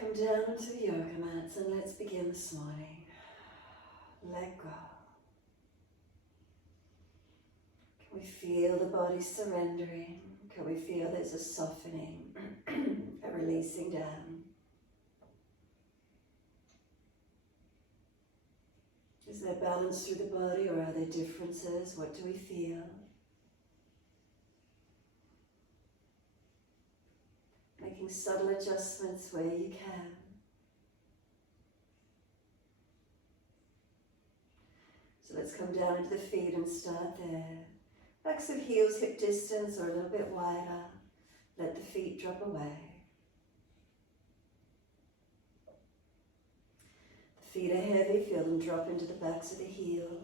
Come down onto the yoga mats and let's begin this morning. Let go. Can we feel the body surrendering? Can we feel there's a softening, a releasing down? Is there balance through the body, or are there differences? What do we feel? Making subtle adjustments where you can. So let's come down into the feet and start there. Backs of heels hip distance or a little bit wider. Let the feet drop away. The feet are heavy, feel them drop into the backs of the heels.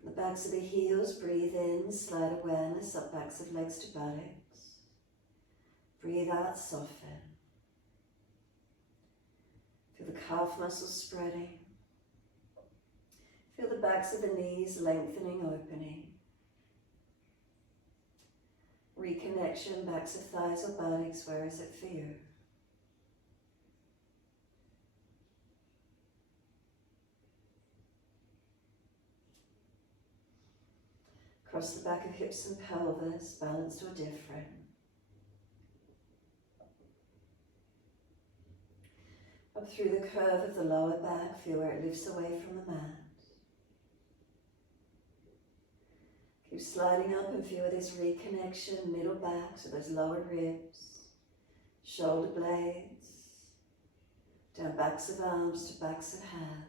From the backs of the heels, breathe in, slide awareness up backs of legs to buttocks. Breathe out, soften. Feel the calf muscles spreading. Feel the backs of the knees lengthening, opening. Reconnection, backs of thighs or buttocks, where is it for you? Cross the back of hips and pelvis, balanced or different. Up through the curve of the lower back, feel where it lifts away from the mat. Keep sliding up and feel this reconnection, middle back, so those lower ribs, shoulder blades, down backs of arms to backs of hands.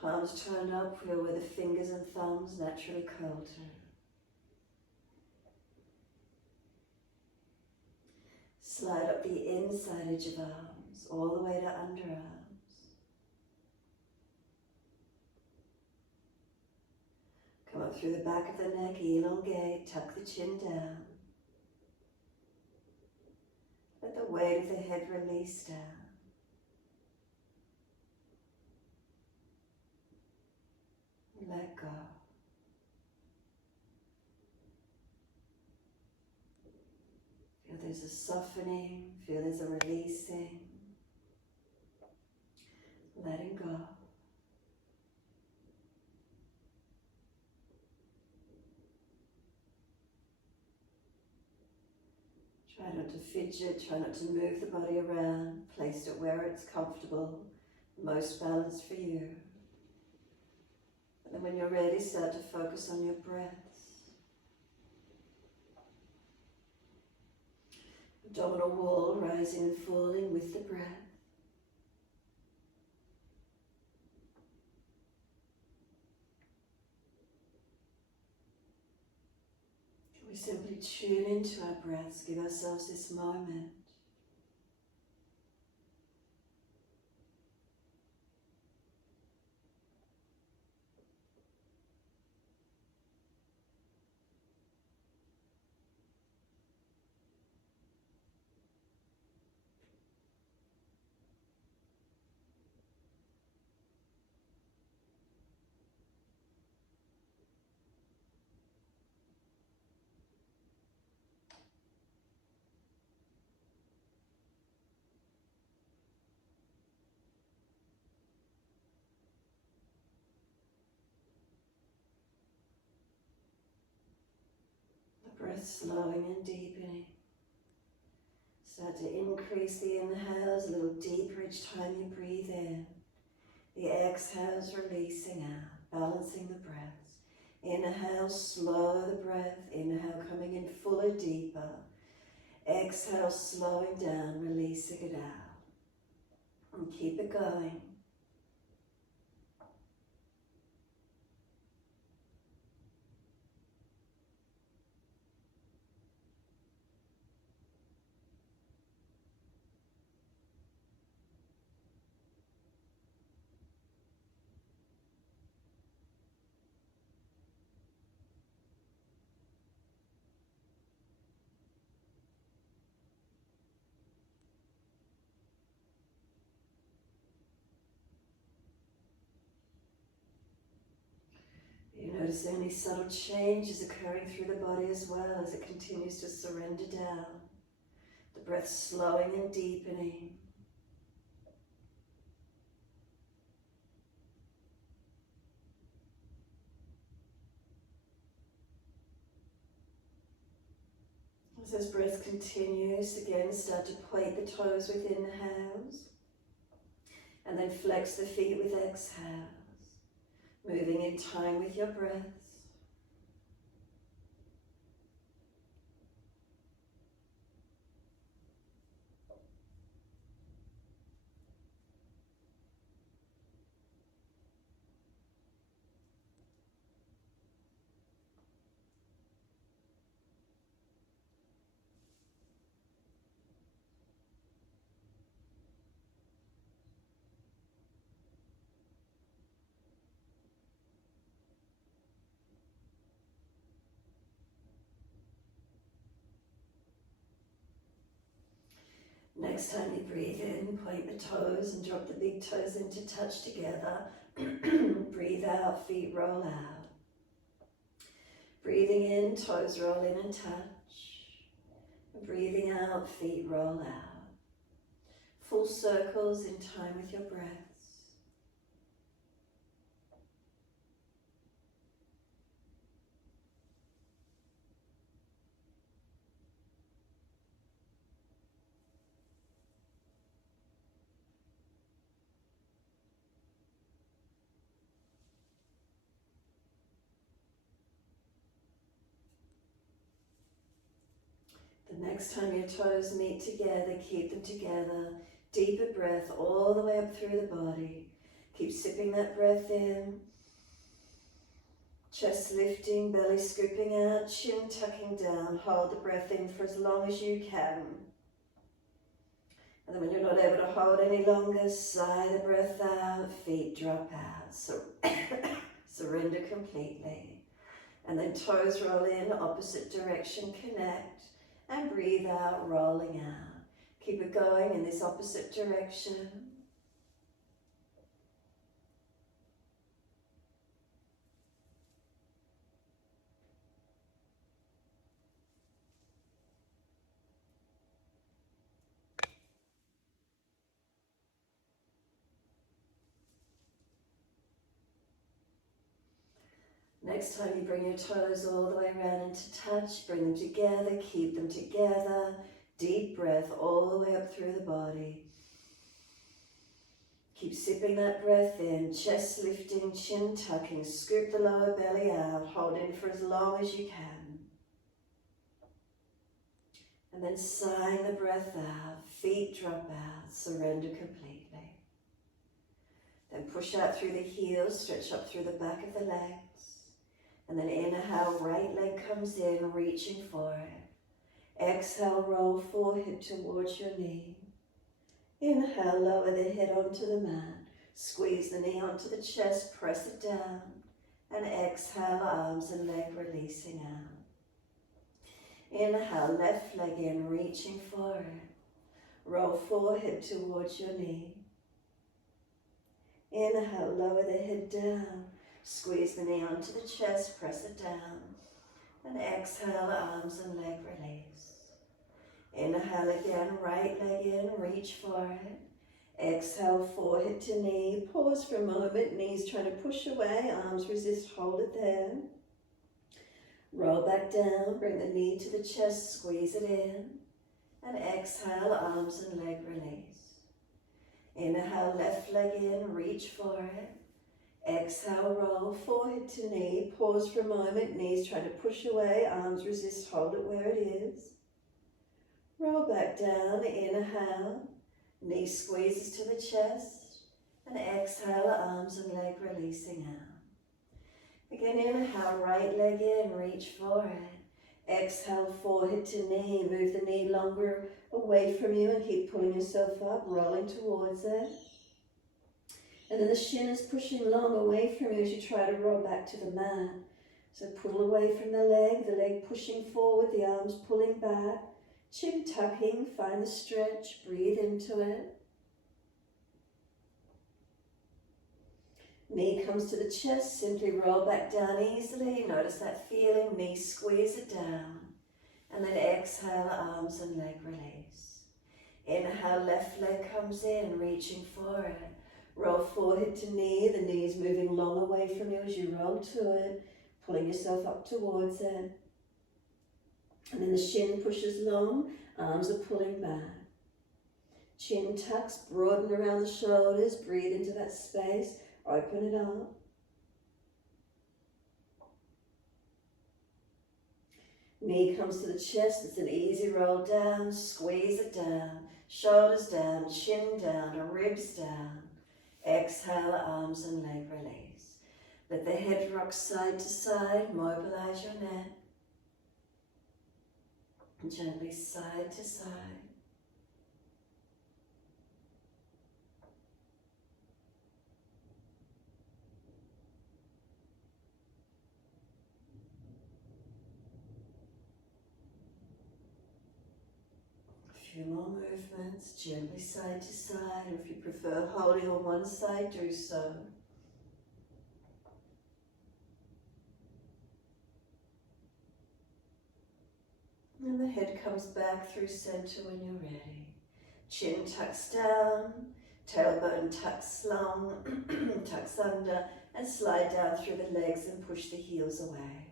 Palms turned up, feel where the fingers and thumbs naturally curl to. Slide up the inside edge of arms, all the way to underarms. Come up through the back of the neck, elongate, tuck the chin down. Let the weight of the head release down. Let go. Feel there's a softening, feel there's a releasing, letting go. Try not to fidget, try not to move the body around, place it where it's comfortable, most balanced for you. And then when you're ready, start to focus on your breaths. Abdominal wall rising and falling with the breath. Can we simply tune into our breaths, give ourselves this moment. Breath slowing and deepening. Start to increase the inhales a little deeper each time you breathe in. The exhales releasing out, balancing the breaths. Inhale, slow the breath. Inhale, coming in fuller, deeper. Exhale, slowing down, releasing it out. And keep it going. Notice any subtle changes occurring through the body as well as it continues to surrender down. The breath slowing and deepening. As this breath continues, again start to point the toes with inhales and then flex the feet with exhales, moving in time with your breath. Next time you breathe in, point the toes and drop the big toes into touch together. Breathe out, feet roll out. Breathing in, toes roll in and touch. Breathing out, feet roll out. Full circles in time with your breaths. The next time your toes meet together, keep them together. Deeper breath all the way up through the body. Keep sipping that breath in. Chest lifting, belly scooping out, chin tucking down. Hold the breath in for as long as you can. And then when you're not able to hold any longer, sigh the breath out, feet drop out. So surrender completely. And then toes roll in, opposite direction, connect. And breathe out, rolling out. Keep it going in this opposite direction. Next time you bring your toes all the way around into touch, bring them together, keep them together. Deep breath all the way up through the body. Keep sipping that breath in, chest lifting, chin tucking, scoop the lower belly out, hold in for as long as you can. And then sighing the breath out, feet drop out, surrender completely. Then push out through the heels, stretch up through the back of the legs. And then inhale, right leg comes in, reaching for it. Exhale, roll forehead towards your knee. Inhale, lower the head onto the mat. Squeeze the knee onto the chest, press it down. And exhale, arms and leg releasing out. Inhale, left leg in, reaching for it. Roll forehead towards your knee. Inhale, lower the head down. Squeeze the knee onto the chest, press it down. And exhale, arms and leg release. Inhale again, right leg in, reach for it. Exhale, forehead to knee. Pause for a moment, knees trying to push away, arms resist, hold it there. Roll back down, bring the knee to the chest, squeeze it in. And exhale, arms and leg release. Inhale, left leg in, reach for it. Exhale, roll, forehead to knee. Pause for a moment, knees try to push away, arms resist, hold it where it is. Roll back down, inhale, knee squeezes to the chest. And exhale, arms and leg releasing out. Again, inhale, right leg in, reach for it. Exhale, forehead to knee. Move the knee longer away from you and keep pulling yourself up, rolling towards it. And then the shin is pushing long away from you as you try to roll back to the mat. So pull away from the leg pushing forward, the arms pulling back. Chin tucking, find the stretch, breathe into it. Knee comes to the chest, simply roll back down easily. Notice that feeling, knee squeeze it down. And then exhale, arms and leg release. Inhale, left leg comes in, reaching for it. Roll forehead to knee, the knee is moving long away from you as you roll to it, pulling yourself up towards it. And then the shin pushes long, arms are pulling back. Chin tucks, broaden around the shoulders, breathe into that space, open it up. Knee comes to the chest, it's an easy roll down, squeeze it down, shoulders down, chin down, ribs down. Exhale, arms and leg release. Let the head rock side to side, mobilize your neck. And gently side to side. A few more movements, gently side to side, or if you prefer holding on one side, do so. And the head comes back through center when you're ready. Chin tucks down, tailbone tucks long, tucks under, and slide down through the legs and push the heels away.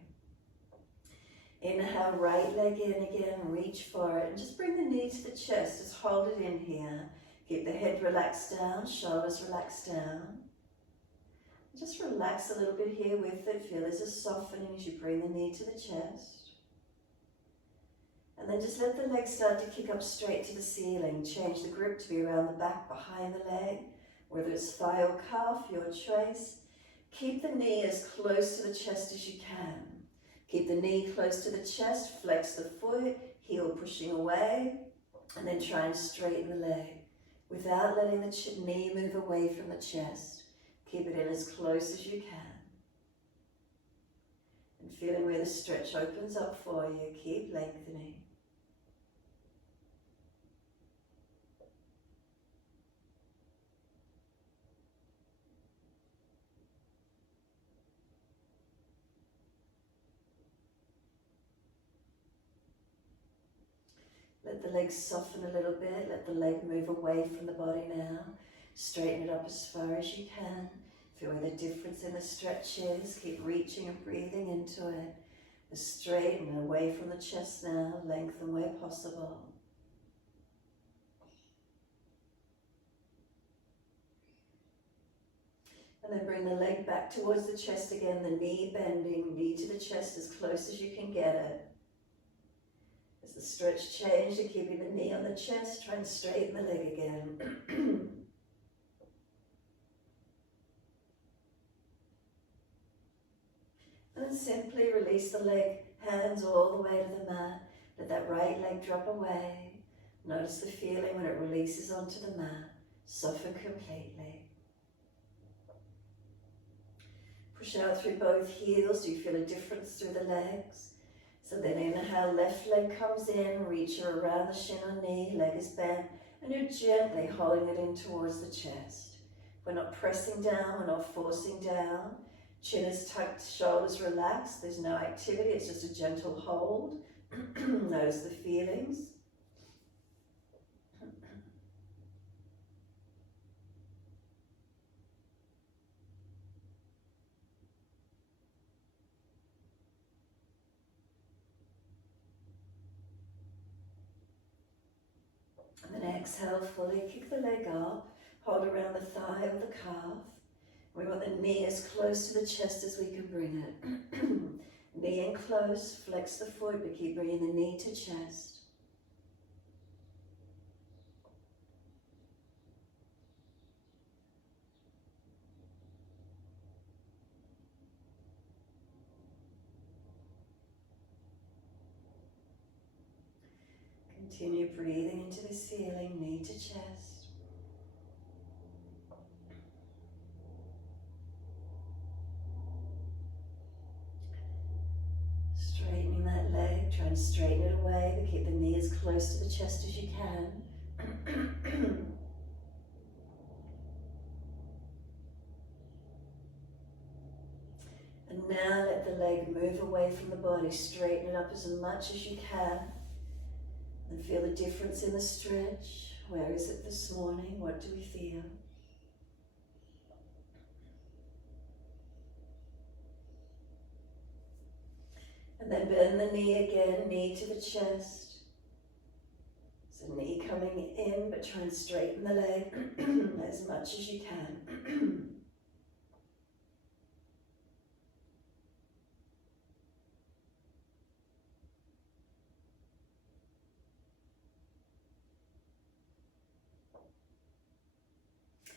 Inhale, right leg in again, reach for it, and just bring the knee to the chest, just hold it in here. Keep the head relaxed down, shoulders relaxed down. Just relax a little bit here with it, feel there's a softening as you bring the knee to the chest. And then just let the leg start to kick up straight to the ceiling. Change the grip to be around the back behind the leg, whether it's thigh or calf, your choice. Keep the knee as close to the chest as you can. Keep the knee close to the chest, flex the foot, heel pushing away, and then try and straighten the leg without letting the knee move away from the chest. Keep it in as close as you can. And feeling where the stretch opens up for you, keep lengthening. Let the legs soften a little bit, let the leg move away from the body now. Straighten it up as far as you can. Feel where the difference in the stretch is. Keep reaching and breathing into it. Straighten away from the chest now, lengthen where possible. And then bring the leg back towards the chest again, the knee bending, knee to the chest as close as you can get it. As the stretch changes, you're keeping the knee on the chest, try and straighten the leg again. And then simply release the leg, hands all the way to the mat. Let that right leg drop away. Notice the feeling when it releases onto the mat. Soften completely. Push out through both heels. Do you feel a difference through the legs? So then inhale, left leg comes in, reach around the shin or knee, leg is bent, and you're gently holding it in towards the chest. We're not pressing down, we're not forcing down. Chin is tucked, shoulders relaxed, there's no activity, it's just a gentle hold. Notice the feelings. And then exhale fully, kick the leg up, hold around the thigh or the calf. We want the knee as close to the chest as we can bring it. Knee in close, flex the foot, but keep bringing the knee to chest. Continue breathing into the ceiling, knee to chest. Straightening that leg, try and straighten it away, but keep the knee as close to the chest as you can. leg move away from the body, straighten it up as much as you can. And feel the difference in the stretch. Where is it this morning? What do we feel? And then bend the knee again, knee to the chest. So knee coming in, but try and straighten the leg as much as you can.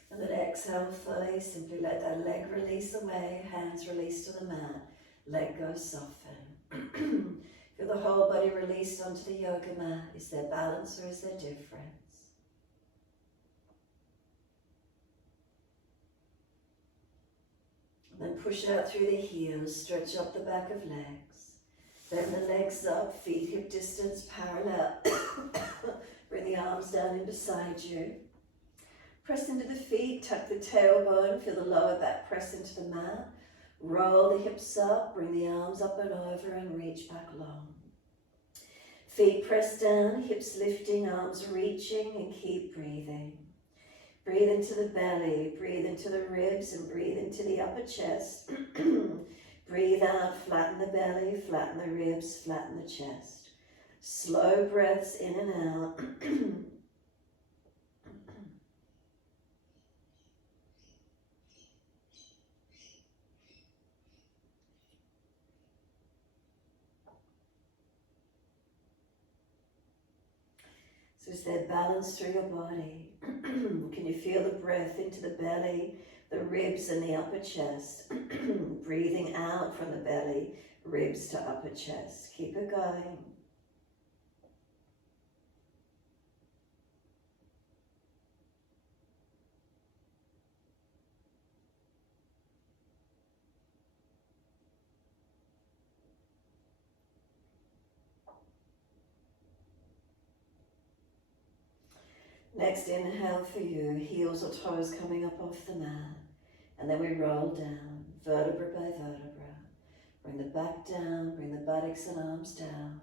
And then exhale fully, simply let that leg release away, hands release to the mat, let go soften. Feel the whole body released onto the yoga mat. Is there balance or is there difference? And then push out through the heels, stretch up the back of legs. Bend the legs up, feet hip distance parallel. Bring the arms down in beside you. Press into the feet, tuck the tailbone, feel the lower back press into the mat. Roll the hips up, bring the arms up and over and reach back long. Feet press down, hips lifting, arms reaching, and keep breathing. Breathe into the belly, breathe into the ribs, and breathe into the upper chest. Breathe out, flatten the belly, flatten the ribs, flatten the chest. Slow breaths in and out. So is there balance through your body? Can you feel the breath into the belly, the ribs and the upper chest? Breathing out from the belly, ribs to upper chest. Keep it going. Next inhale for you, heels or toes coming up off the mat. And then we roll down, vertebra by vertebra. Bring the back down, bring the buttocks and arms down.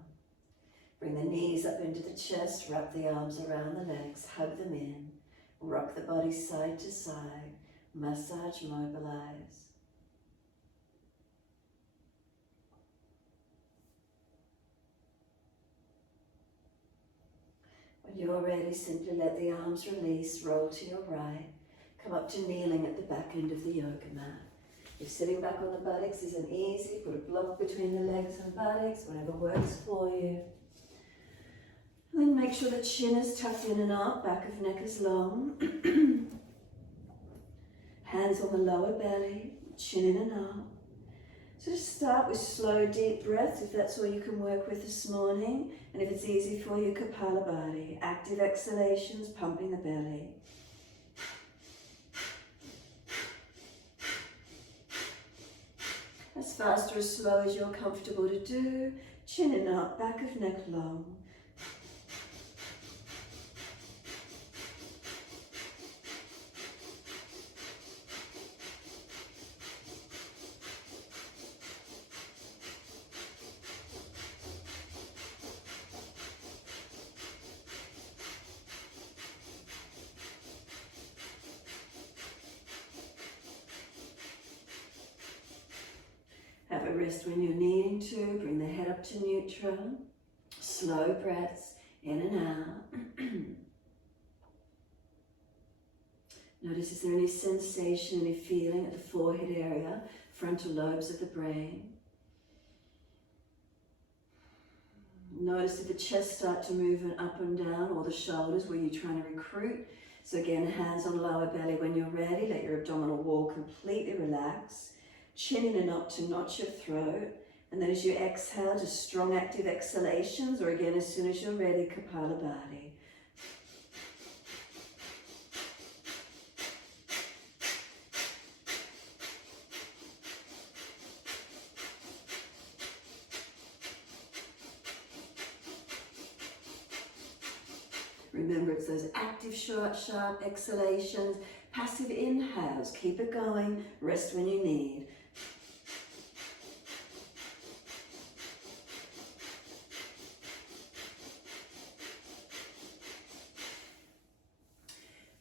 Bring the knees up into the chest, wrap the arms around the legs, hug them in. Rock the body side to side, massage, mobilize. When you're ready, simply let the arms release, roll to your right. Come up to kneeling at the back end of the yoga mat. If sitting back on the buttocks isn't easy, put a block between the legs and buttocks, whatever works for you. And then make sure the chin is tucked in and up, back of neck is long. Hands on the lower belly, chin in and up. So just start with slow, deep breaths, if that's all you can work with this morning. And if it's easy for you, Kapalabhati. Active exhalations, pumping the belly. As fast or as slow as you're comfortable to do. Chin in up, back of neck long. Have a rest when you're needing to. Bring the head up to neutral. Slow breaths in and out. Notice, is there any sensation, any feeling at the forehead area, frontal lobes of the brain? Notice if the chest start to move up and down, or the shoulders where you're trying to recruit. So again, hands on lower belly when you're ready. Let your abdominal wall completely relax. Chin in and up to notch your throat. And then as you exhale, just strong active exhalations, or again, as soon as you're ready, Kapalabhati. Remember, it's those active, short, sharp exhalations, passive inhales. Keep it going. Rest when you need.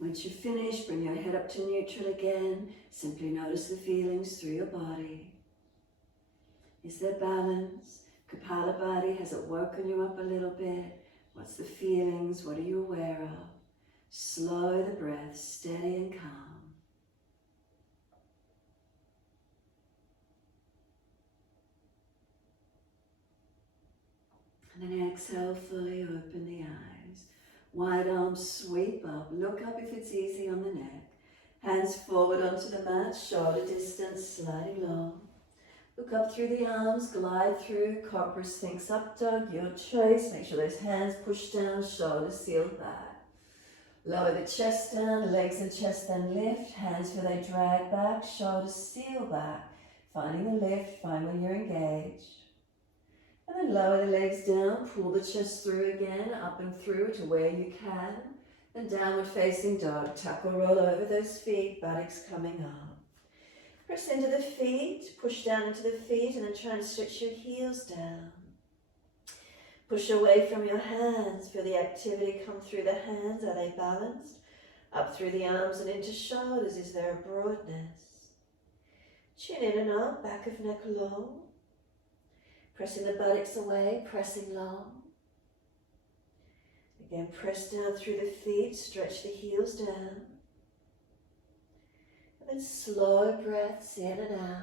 Once you're finished, bring your head up to neutral again. Simply notice the feelings through your body. Is there balance? Kapalabhati, has it woken you up a little bit? What's the feelings? What are you aware of? Slow the breath, steady and calm. And then exhale, fully open the eyes. Wide arms sweep up. Look up if it's easy on the neck. Hands forward onto the mat, shoulder distance, sliding long. Look up through the arms, glide through, Cobra Sphinx up dog, your choice. Make sure those hands push down, shoulders sealed back. Lower the chest down, legs and chest then lift, hands feel they drag back, shoulders seal back. Finding the lift, find when you're engaged. And then lower the legs down, pull the chest through again, up and through to where you can. And downward facing dog, tuck or roll over those feet, buttocks coming up. Press into the feet, push down into the feet, and then try and stretch your heels down. Push away from your hands, feel the activity come through the hands, are they balanced? Up through the arms and into shoulders, is there a broadness? Chin in and up, back of neck long. Pressing the buttocks away, pressing long. Again, press down through the feet, stretch the heels down. And then slow breaths in and out.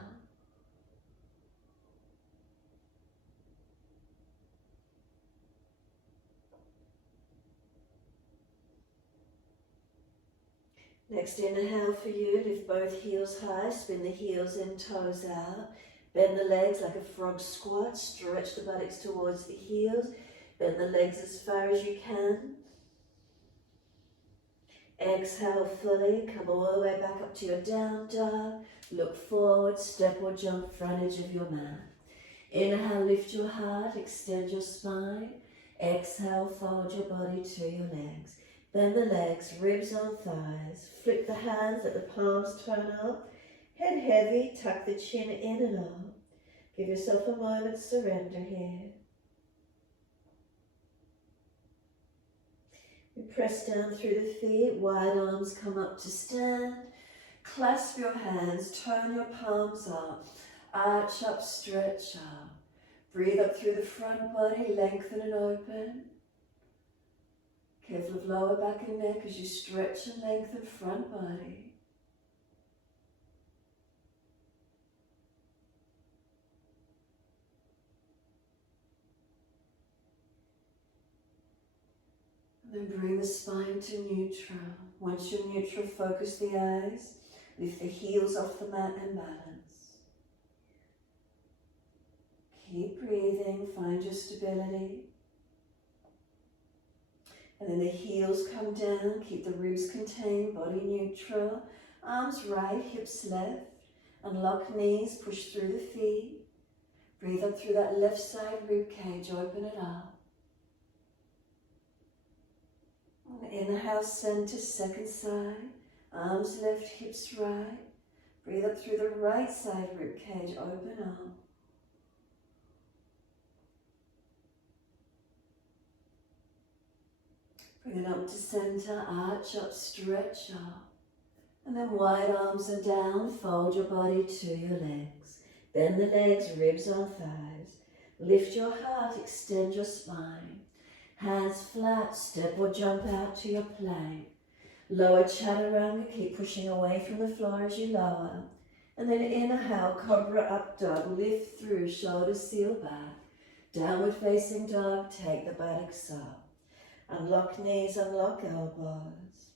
Next inhale for you, lift both heels high, spin the heels in, toes out. Bend the legs like a frog squat, stretch the buttocks towards the heels. Bend the legs as far as you can. Exhale fully, come all the way back up to your down dog. Look forward, step or jump front edge of your mat. Inhale, lift your heart, extend your spine. Exhale, fold your body to your legs. Bend the legs, ribs on thighs. Flip the hands, let the palms turn up. Head heavy, tuck the chin in and up. Give yourself a moment's surrender here. We press down through the feet, wide arms come up to stand. Clasp your hands, turn your palms up. Arch up, stretch up. Breathe up through the front body, lengthen and open. Careful of lower back and neck as you stretch and lengthen front body. And then bring the spine to neutral. Once you're neutral, focus the eyes. Lift the heels off the mat and balance. Keep breathing, find your stability. And then the heels come down, keep the ribs contained, body neutral. Arms right, hips left. Unlock knees, push through the feet. Breathe up through that left side rib cage, open it up. Inhale, center, second side. Arms left, hips right. Breathe up through the right side rib cage, open up. Bring it up to center, arch up, stretch up. And then wide arms and down, fold your body to your legs. Bend the legs, ribs on thighs. Lift your heart, extend your spine. Hands flat, step or jump out to your plank. Lower chaturanga, keep pushing away from the floor as you lower. And then inhale, cobra up dog, lift through, shoulders seal back. Downward facing dog, take the buttocks up. Unlock knees, unlock elbows.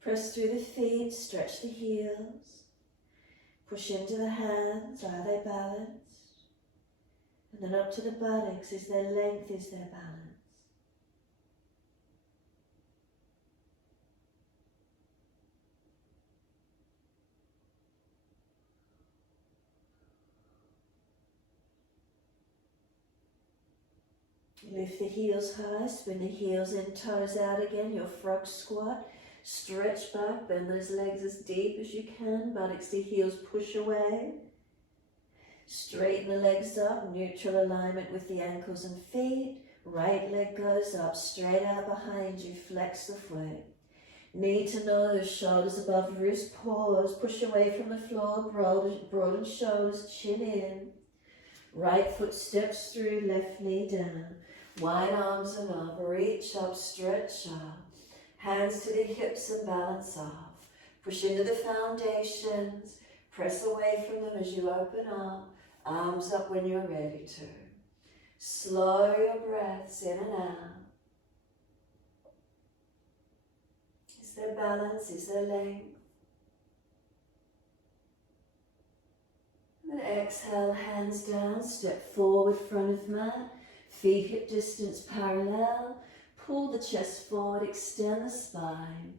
Press through the feet, stretch the heels. Push into the hands, are they balanced? And then up to the buttocks, is there length, is there balance? Lift the heels high, spin the heels in, toes out again, your frog squat. Stretch back, bend those legs as deep as you can, buttocks to heels, push away. Straighten the legs up, neutral alignment with the ankles and feet. Right leg goes up, straight out behind you, flex the foot. Knee to nose, shoulders above wrist, pause, push away from the floor, broaden shoulders, chin in. Right foot steps through, left knee down. Wide arms and up, reach up, stretch up. Hands to the hips and balance off. Push into the foundations, press away from them as you open up. Arms up when you're ready to. Slow your breaths in and out. Is there balance? Is there length? And then exhale, hands down, step forward, front of mat. Feet hip distance parallel. Pull the chest forward, extend the spine.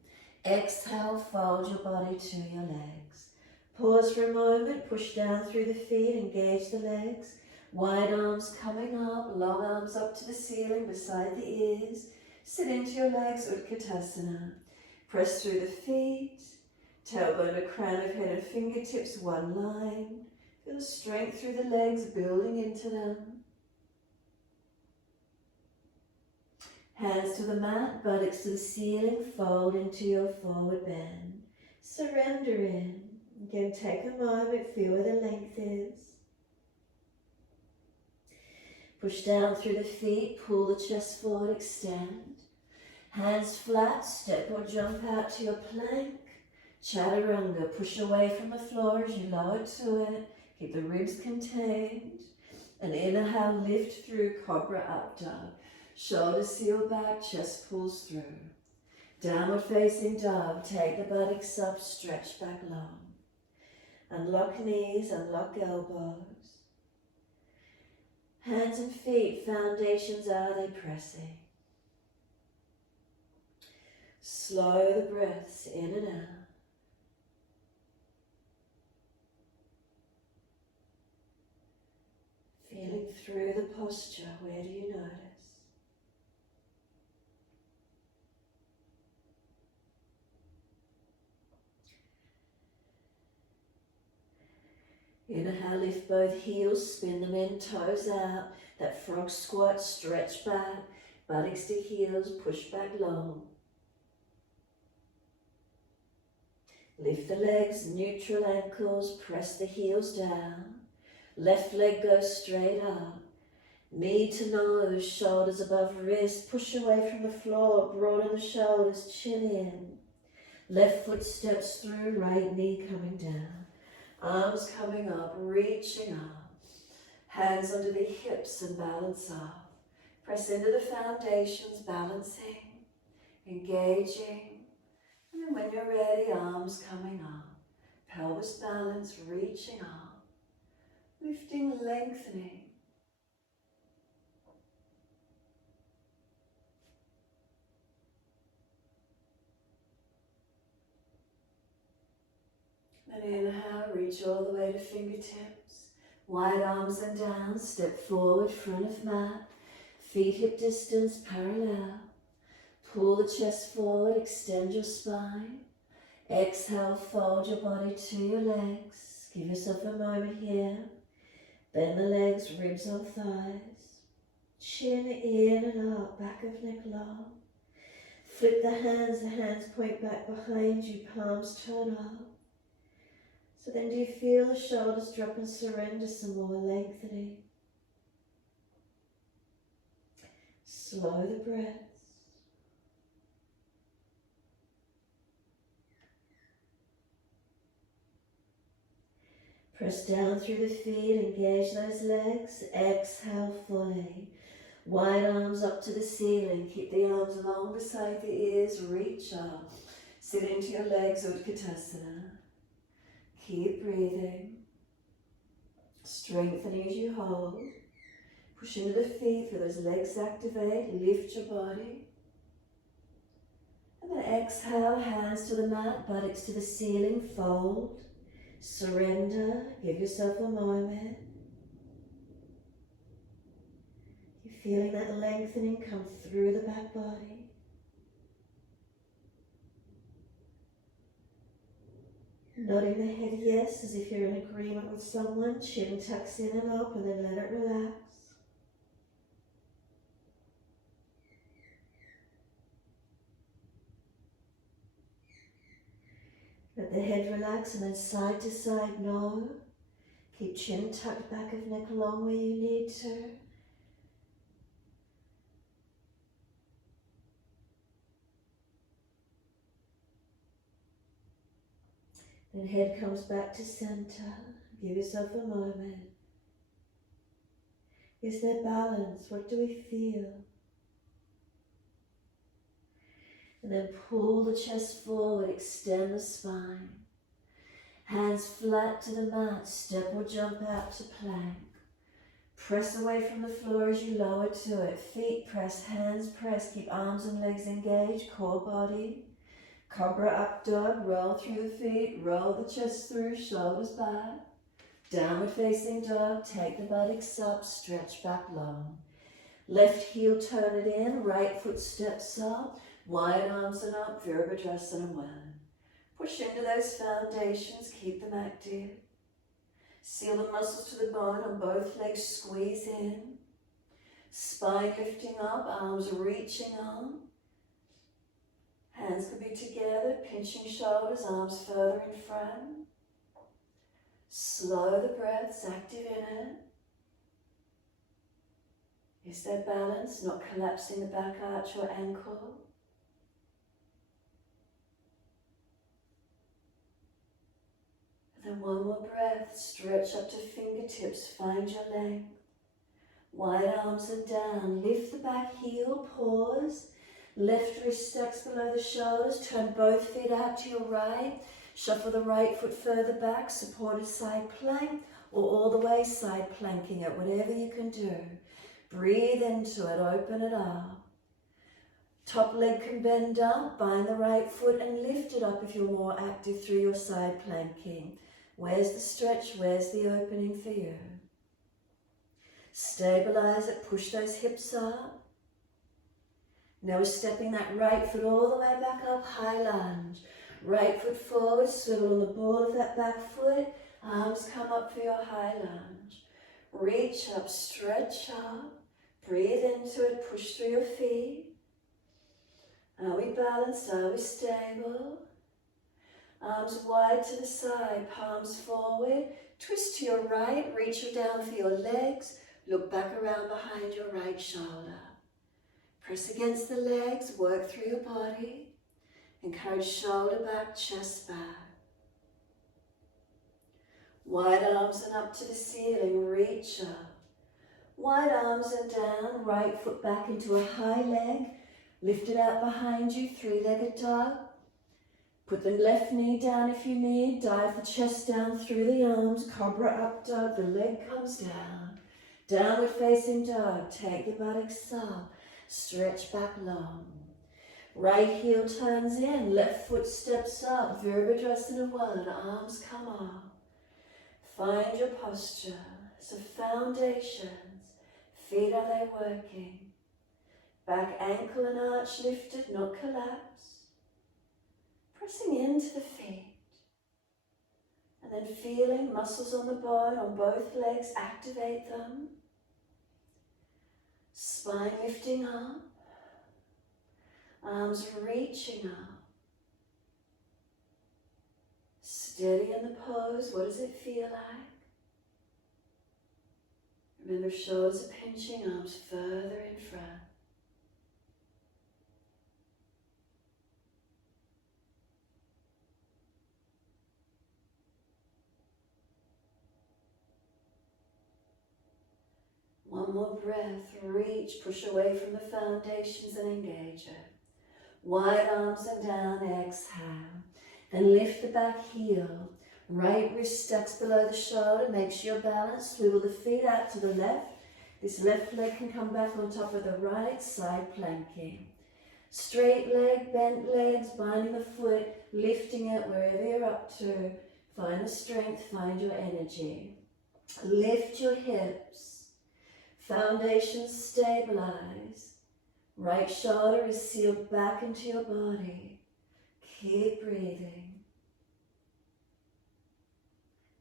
Exhale, fold your body to your legs. Pause for a moment, push down through the feet, engage the legs. Wide arms coming up, long arms up to the ceiling beside the ears. Sit into your legs, Utkatasana. Press through the feet, tailbone to crown of head and fingertips, one line. Feel strength through the legs, building into them. Hands to the mat, buttocks to the ceiling, fold into your forward bend. Surrender in. Again, take a moment, feel where the length is. Push down through the feet, pull the chest forward, extend. Hands flat, step or jump out to your plank. Chaturanga, push away from the floor as you lower to it. Keep the ribs contained. And inhale, lift through, cobra up dog. Shoulders seal back, chest pulls through. Downward facing dog, take the buttocks up, stretch back long. Unlock knees, unlock elbows. Hands and feet, foundations, are they pressing? Slow the breaths in and out. Feeling through the posture, where do you notice? Inhale, lift both heels, spin them in, toes out. That frog squat, stretch back, buttocks to heels, push back long. Lift the legs, neutral ankles, press the heels down. Left leg goes straight up. Knee to nose, shoulders above wrist, push away from the floor, broaden the shoulders, chin in. Left foot steps through, right knee coming down. Arms coming up, reaching up. Hands under the hips and balance up. Press into the foundations, balancing, engaging. And then when you're ready, arms coming up. Pelvis balance, reaching up. Lifting, lengthening. And inhale, reach all the way to fingertips. Wide arms and down, step forward, front of mat. Feet hip distance parallel. Pull the chest forward, extend your spine. Exhale, fold your body to your legs. Give yourself a moment here. Bend the legs, ribs on thighs. Chin in and up, back of neck long. Flip the hands point back behind you, palms turn up. So then do you feel the shoulders drop and surrender, some more lengthening? Slow the breaths. Press down through the feet, engage those legs. Exhale fully. Wide arms up to the ceiling. Keep the arms long beside the ears, reach up. Sit into your legs, Utkatasana. Keep breathing. Strengthening as you hold. Push into the feet, feel those legs activate, lift your body. And then exhale, hands to the mat, buttocks to the ceiling, fold. Surrender, give yourself a moment. You're feeling that lengthening come through the back body. Nodding the head yes, as if you're in agreement with someone. Chin tucks in and up, and then let it relax. Let the head relax and then side to side, no. Keep chin tucked, back of neck long where you need to. Then head comes back to center. Give yourself a moment. Is there balance? What do we feel? And then pull the chest forward, extend the spine. Hands flat to the mat, step or jump out to plank. Press away from the floor as you lower to it. Feet press, hands press, keep arms and legs engaged, core body. Cobra up dog, roll through the feet, roll the chest through, shoulders back. Downward facing dog, take the buttocks up, stretch back long. Left heel turn it in, right foot steps up, wide arms and up, Virabhadrasana 1. Push into those foundations, keep them active. Seal the muscles to the bone on both legs, squeeze in. Spine lifting up, arms reaching on. Hands can be together, pinching shoulders, arms further in front. Slow the breaths, active in it. Is there balance, not collapsing the back arch or ankle? And then one more breath, stretch up to fingertips, find your length. Wide arms and down, lift the back heel, pause. Left wrist stacks below the shoulders, turn both feet out to your right. Shuffle the right foot further back, supported side plank, or all the way side planking it, whatever you can do. Breathe into it, open it up. Top leg can bend up, bind the right foot and lift it up if you're more active through your side planking. Where's the stretch? Where's the opening for you? Stabilize it, push those hips up. Now we're stepping that right foot all the way back up, high lunge. Right foot forward, swivel on the ball of that back foot. Arms come up for your high lunge. Reach up, stretch up. Breathe into it, push through your feet. Are we balanced? Are we stable? Arms wide to the side, palms forward. Twist to your right, reach down for your legs. Look back around behind your right shoulder. Press against the legs, work through your body. Encourage shoulder back, chest back. Wide arms and up to the ceiling, reach up. Wide arms and down, right foot back into a high leg. Lift it out behind you, three-legged dog. Put the left knee down if you need. Dive the chest down through the arms. Cobra up dog, the leg comes down. Downward facing dog, take the buttocks up. Stretch back long. Right heel turns in, left foot steps up. Virabhadrasana 1, arms come up. Find your posture. So foundations, feet, are they working? Back ankle and arch lifted, not collapsed. Pressing into the feet. And then feeling muscles on the bone, on both legs, activate them. Spine lifting up. Arms reaching up. Steady in the pose. What does it feel like? Remember, shoulders are pinching, arms further in front. One more breath, reach, push away from the foundations and engage it. Wide arms and down, exhale. Then lift the back heel. Right wrist stacks below the shoulder, make sure you're balanced. Swivel the feet out to the left. This left leg can come back on top of the right, side planking. Straight leg, bent legs, binding the foot, lifting it wherever you're up to. Find the strength, find your energy. Lift your hips. Foundation stabilize. Right shoulder is sealed back into your body. Keep breathing.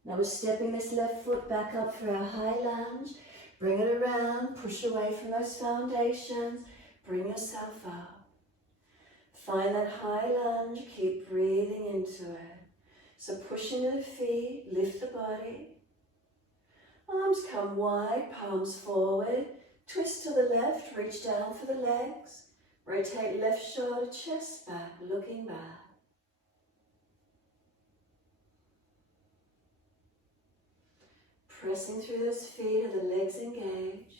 Now we're stepping this left foot back up for our high lunge. Bring it around, push away from those foundations. Bring yourself up. Find that high lunge, keep breathing into it. So push into the feet, lift the body. Arms come wide, palms forward. Twist to the left, reach down for the legs. Rotate left shoulder, chest back, looking back. Pressing through those feet are the legs engaged.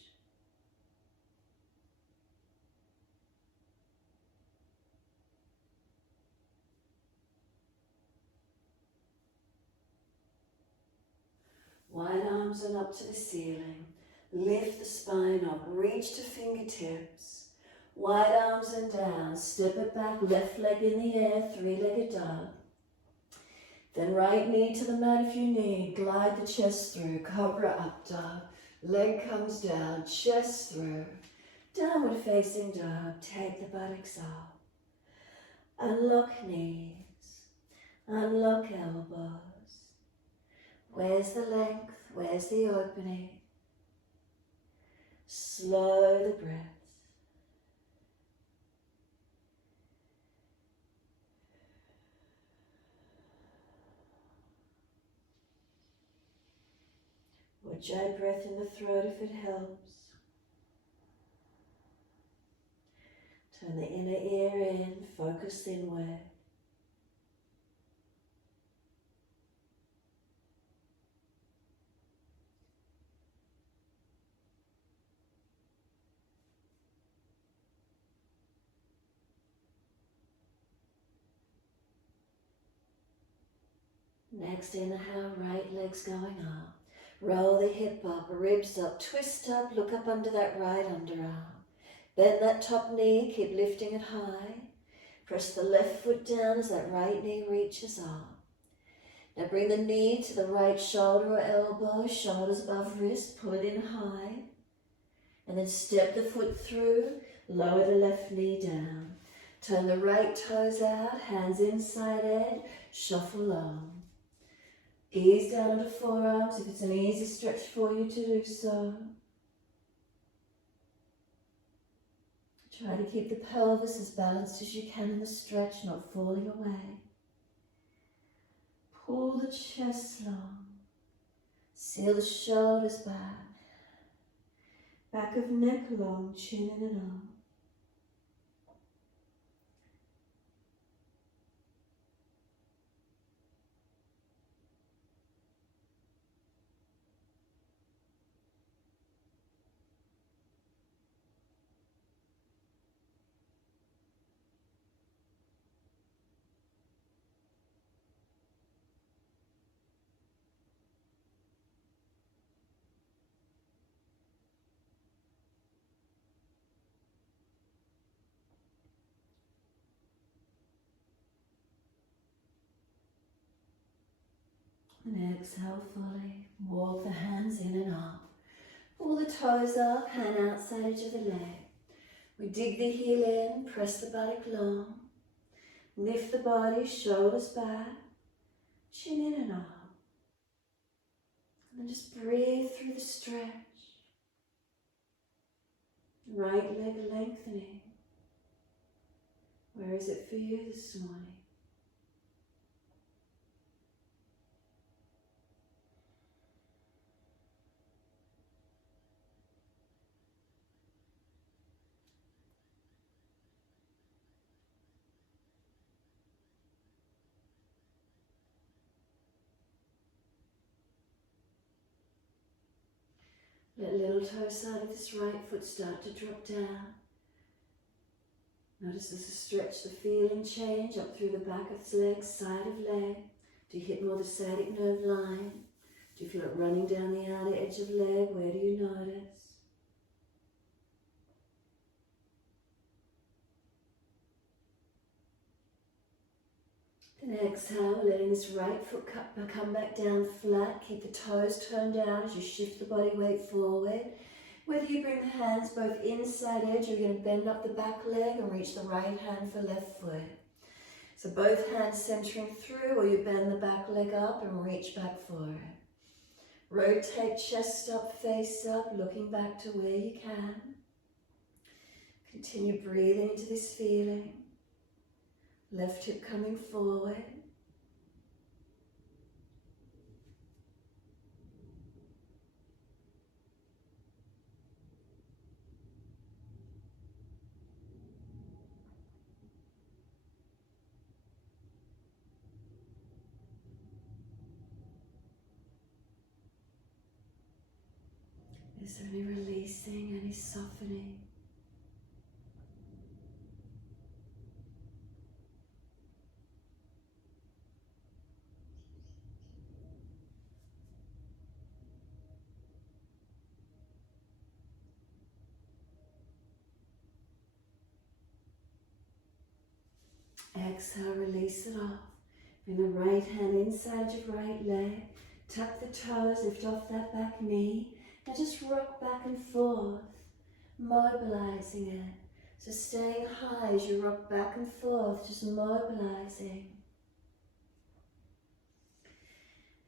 Wide arms and up to the ceiling. Lift the spine up, reach to fingertips. Wide arms and down, step it back, left leg in the air, three-legged dog. Then right knee to the mat if you need, glide the chest through, cobra up dog. Leg comes down, chest through. Downward facing dog, take the buttocks up. Unlock knees, unlock elbows. Where's the length? Where's the opening? Slow the breath. Or Ujjayi breath in the throat if it helps. Turn the inner ear in, focus inward. Next, inhale, right leg's going up. Roll the hip up, ribs up, twist up, look up under that right underarm. Bend that top knee, keep lifting it high. Press the left foot down as that right knee reaches up. Now bring the knee to the right shoulder or elbow, shoulders above wrist, pull it in high. And then step the foot through, lower the left knee down. Turn the right toes out, hands inside edge, shuffle on. Ease down onto forearms if it's an easy stretch for you to do so. Try to keep the pelvis as balanced as you can in the stretch, not falling away. Pull the chest long. Seal the shoulders back. Back of neck long, chin in and up. And exhale fully. Walk the hands in and up. Pull the toes up, hand outside edge of the leg. We dig the heel in, press the buttock long. Lift the body, shoulders back, chin in and up. And then just breathe through the stretch. Right leg lengthening. Where is it for you this morning? Let little toe side of this right foot start to drop down. Notice as you stretch the feeling change up through the back of the leg, side of leg. Do you hit more the sciatic nerve line? Do you feel it running down the outer edge of leg? Where do you notice? Then exhale, letting this right foot come back down flat. Keep the toes turned out as you shift the body weight forward. Whether you bring the hands both inside edge or you're going to bend up the back leg and reach the right hand for left foot. So both hands centering through, or you bend the back leg up and reach back for it. Rotate chest up, face up, looking back to where you can. Continue breathing into this feeling. Left hip coming forward. Is there any releasing, any softening? Exhale, release it off. Bring the right hand inside your right leg. Tuck the toes, lift off that back knee. Now just rock back and forth, mobilizing it. So staying high as you rock back and forth, just mobilizing.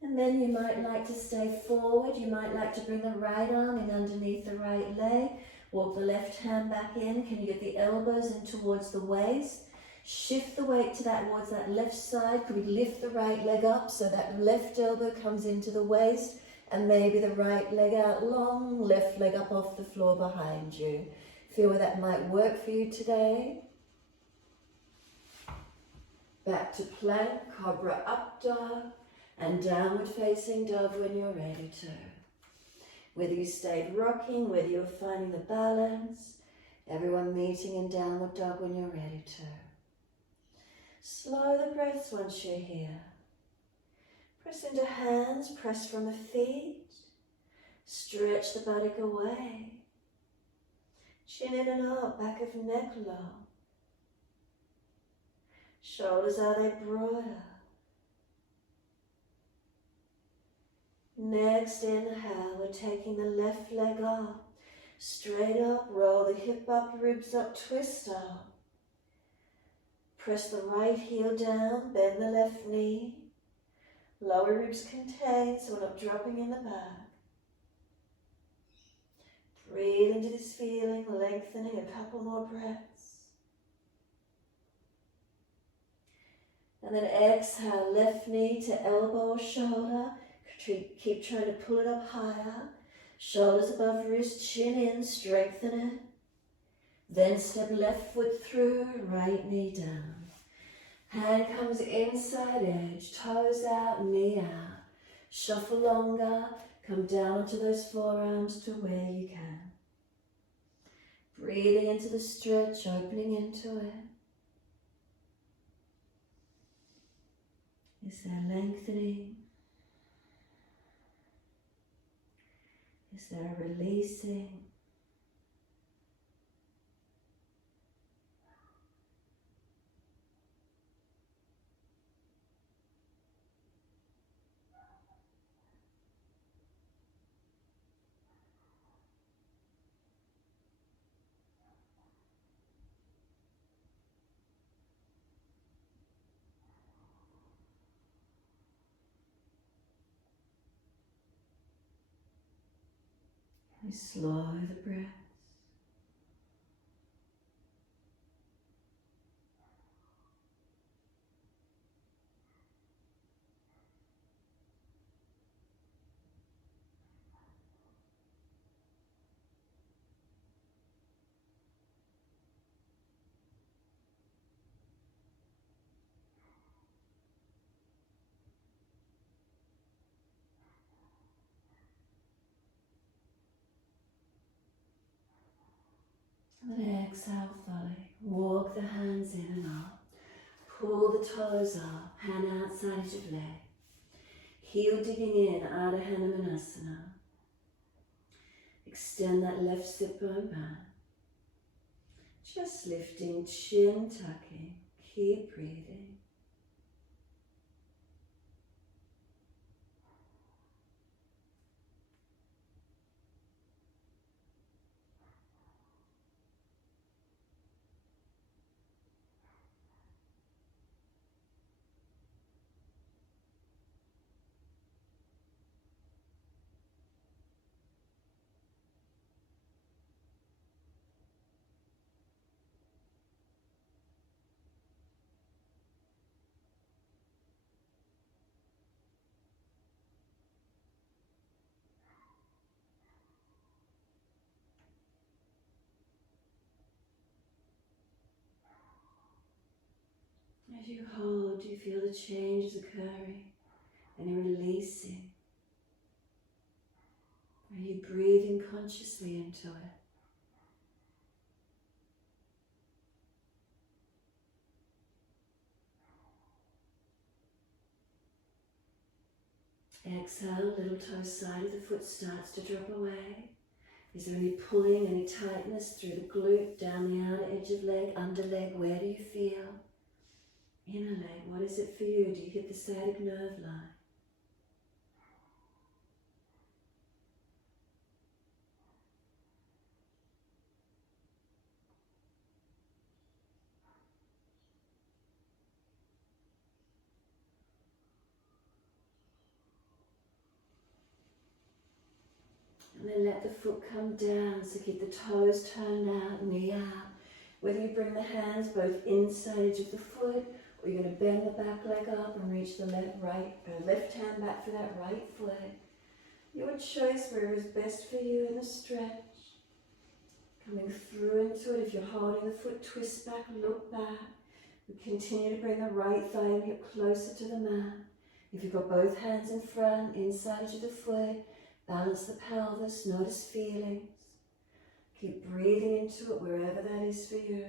And then you might like to stay forward. You might like to bring the right arm in underneath the right leg. Walk the left hand back in. Can you get the elbows in towards the waist? Shift the weight towards that left side. Could we lift the right leg up so that left elbow comes into the waist and maybe the right leg out long, left leg up off the floor behind you. Feel where that might work for you today. Back to plank, cobra up dog, and downward facing dog when you're ready to. Whether you stayed rocking, whether you're finding the balance, everyone meeting in downward dog when you're ready to. Slow the breaths once you're here. Press into hands, press from the feet. Stretch the buttock away. Chin in and up, back of neck long. Shoulders are they broader. Next inhale, we're taking the left leg up. Straight up, roll the hip up, ribs up, twist up. Press the right heel down, bend the left knee. Lower ribs contained, so we're not dropping in the back. Breathe into this feeling, lengthening a couple more breaths. And then exhale, left knee to elbow or shoulder. Keep trying to pull it up higher. Shoulders above wrist, chin in, strengthen it. Then step left foot through, right knee down. Hand comes inside edge, toes out, knee out. Shuffle longer, come down onto those forearms to where you can. Breathing into the stretch, opening into it. Is there lengthening? Is there a releasing? We slow the breath. And exhale fully. Walk the hands in and up. Pull the toes up, hand outside of leg. Heel digging in, Ardha Hanumanasana. Extend that left sit bone back. Just lifting, chin tucking. Keep breathing. As you hold, you feel the changes occurring and you're releasing. Are you breathing consciously into it? Exhale, little toe side of the foot starts to drop away. Is there any pulling, any tightness through the glute, down the outer edge of leg, under leg? Where do you feel? Inner leg, what is it for you? Do you hit the sciatic nerve line? And then let the foot come down, so keep the toes turned out, knee out. Whether you bring the hands both inside edge of the foot, or you're going to bend the back leg up and reach the left hand back for that right foot. Your choice, wherever is best for you in the stretch. Coming through into it. If you're holding the foot, twist back, look back. We continue to bring the right thigh and hip closer to the mat. If you've got both hands in front, inside edge of the foot, balance the pelvis, notice feelings. Keep breathing into it wherever that is for you.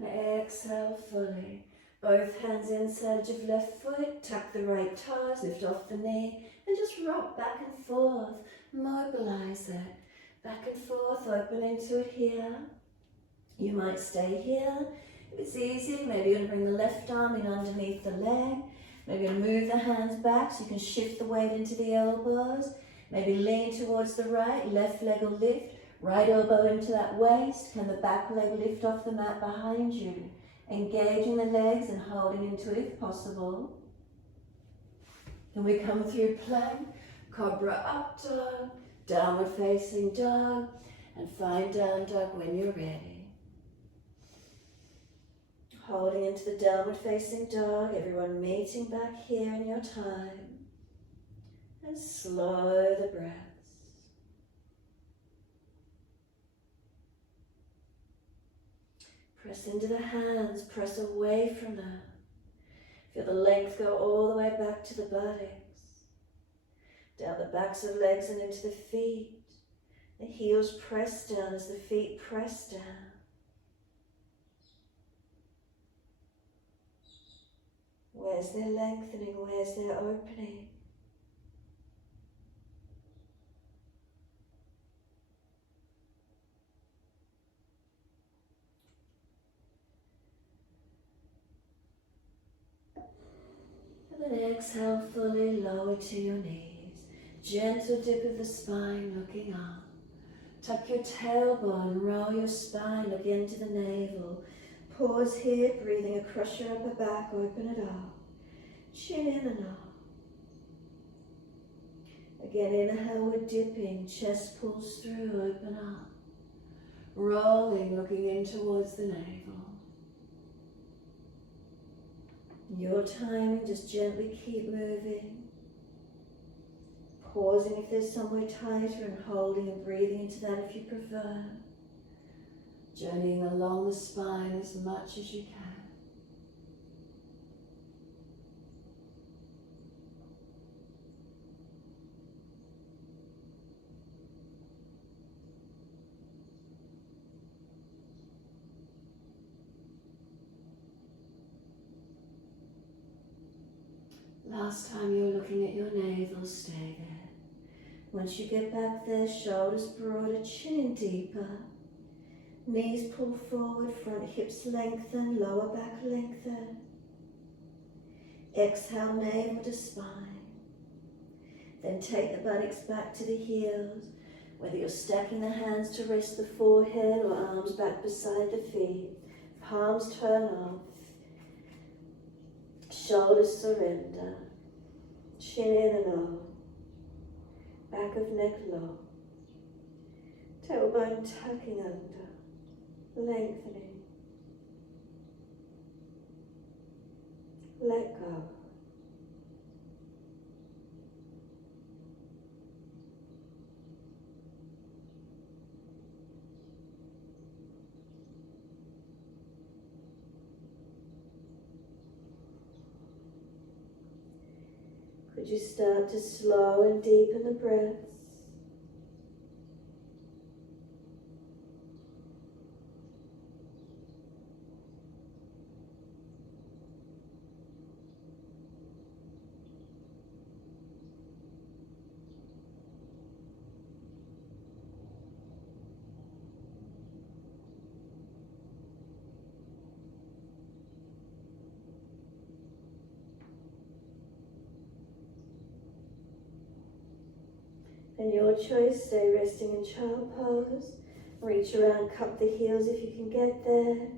And exhale fully. Both hands inside edge of left foot, tuck the right toes, lift off the knee, and just rock back and forth. Mobilize it. Back and forth, open into it here. You might stay here. If it's easy, maybe you're going to bring the left arm in underneath the leg. Maybe you're going to move the hands back so you can shift the weight into the elbows. Maybe lean towards the right, left leg will lift. Right elbow into that waist. Can the back leg lift off the mat behind you? Engaging the legs and holding into it if possible. Then we come through plank, cobra up dog, downward facing dog, and find down dog when you're ready. Holding into the downward facing dog, everyone meeting back here in your time. And slow the breath. Press into the hands, press away from them. Feel the length go all the way back to the buttocks. Down the backs of legs and into the feet. The heels press down as the feet press down. Where's their lengthening? Where's their opening? And then exhale fully, lower to your knees. Gentle dip of the spine, looking up. Tuck your tailbone, roll your spine, look into the navel. Pause here, breathing across your upper back, open it up. Chin in and up. Again, inhale, we're dipping, chest pulls through, open up. Rolling, looking in towards the navel. Your timing, just gently keep moving. Pausing if there's somewhere tighter and holding and breathing into that if you prefer. Journeying along the spine as much as you can. Last time you were looking at your navel, stay there. Once you get back there, shoulders broader, chin in deeper. Knees pull forward, front hips lengthen, lower back lengthen. Exhale, navel to spine. Then take the buttocks back to the heels, whether you're stacking the hands to rest the forehead or arms back beside the feet. Palms turn off. Shoulders surrender. Chin in and out. Back of neck low. Tailbone tucking under, lengthening. Let go. Could you start to slow and deepen the breaths? And your choice, stay resting in child pose. Reach around, cup the heels if you can get there.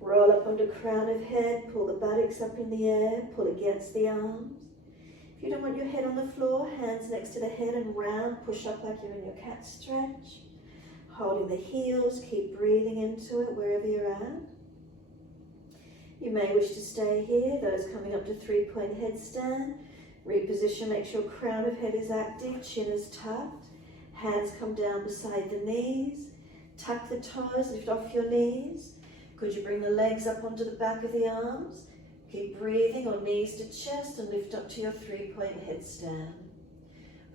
Roll up onto crown of head, pull the buttocks up in the air, pull against the arms. If you don't want your head on the floor, hands next to the head and round, push up like you're in your cat stretch. Holding the heels, keep breathing into it wherever you're at. You may wish to stay here, those coming up to 3-point headstand. Reposition, make sure crown of head is active, chin is tucked. Hands come down beside the knees. Tuck the toes, lift off your knees. Could you bring the legs up onto the back of the arms? Keep breathing, or knees to chest, and lift up to your 3-point headstand.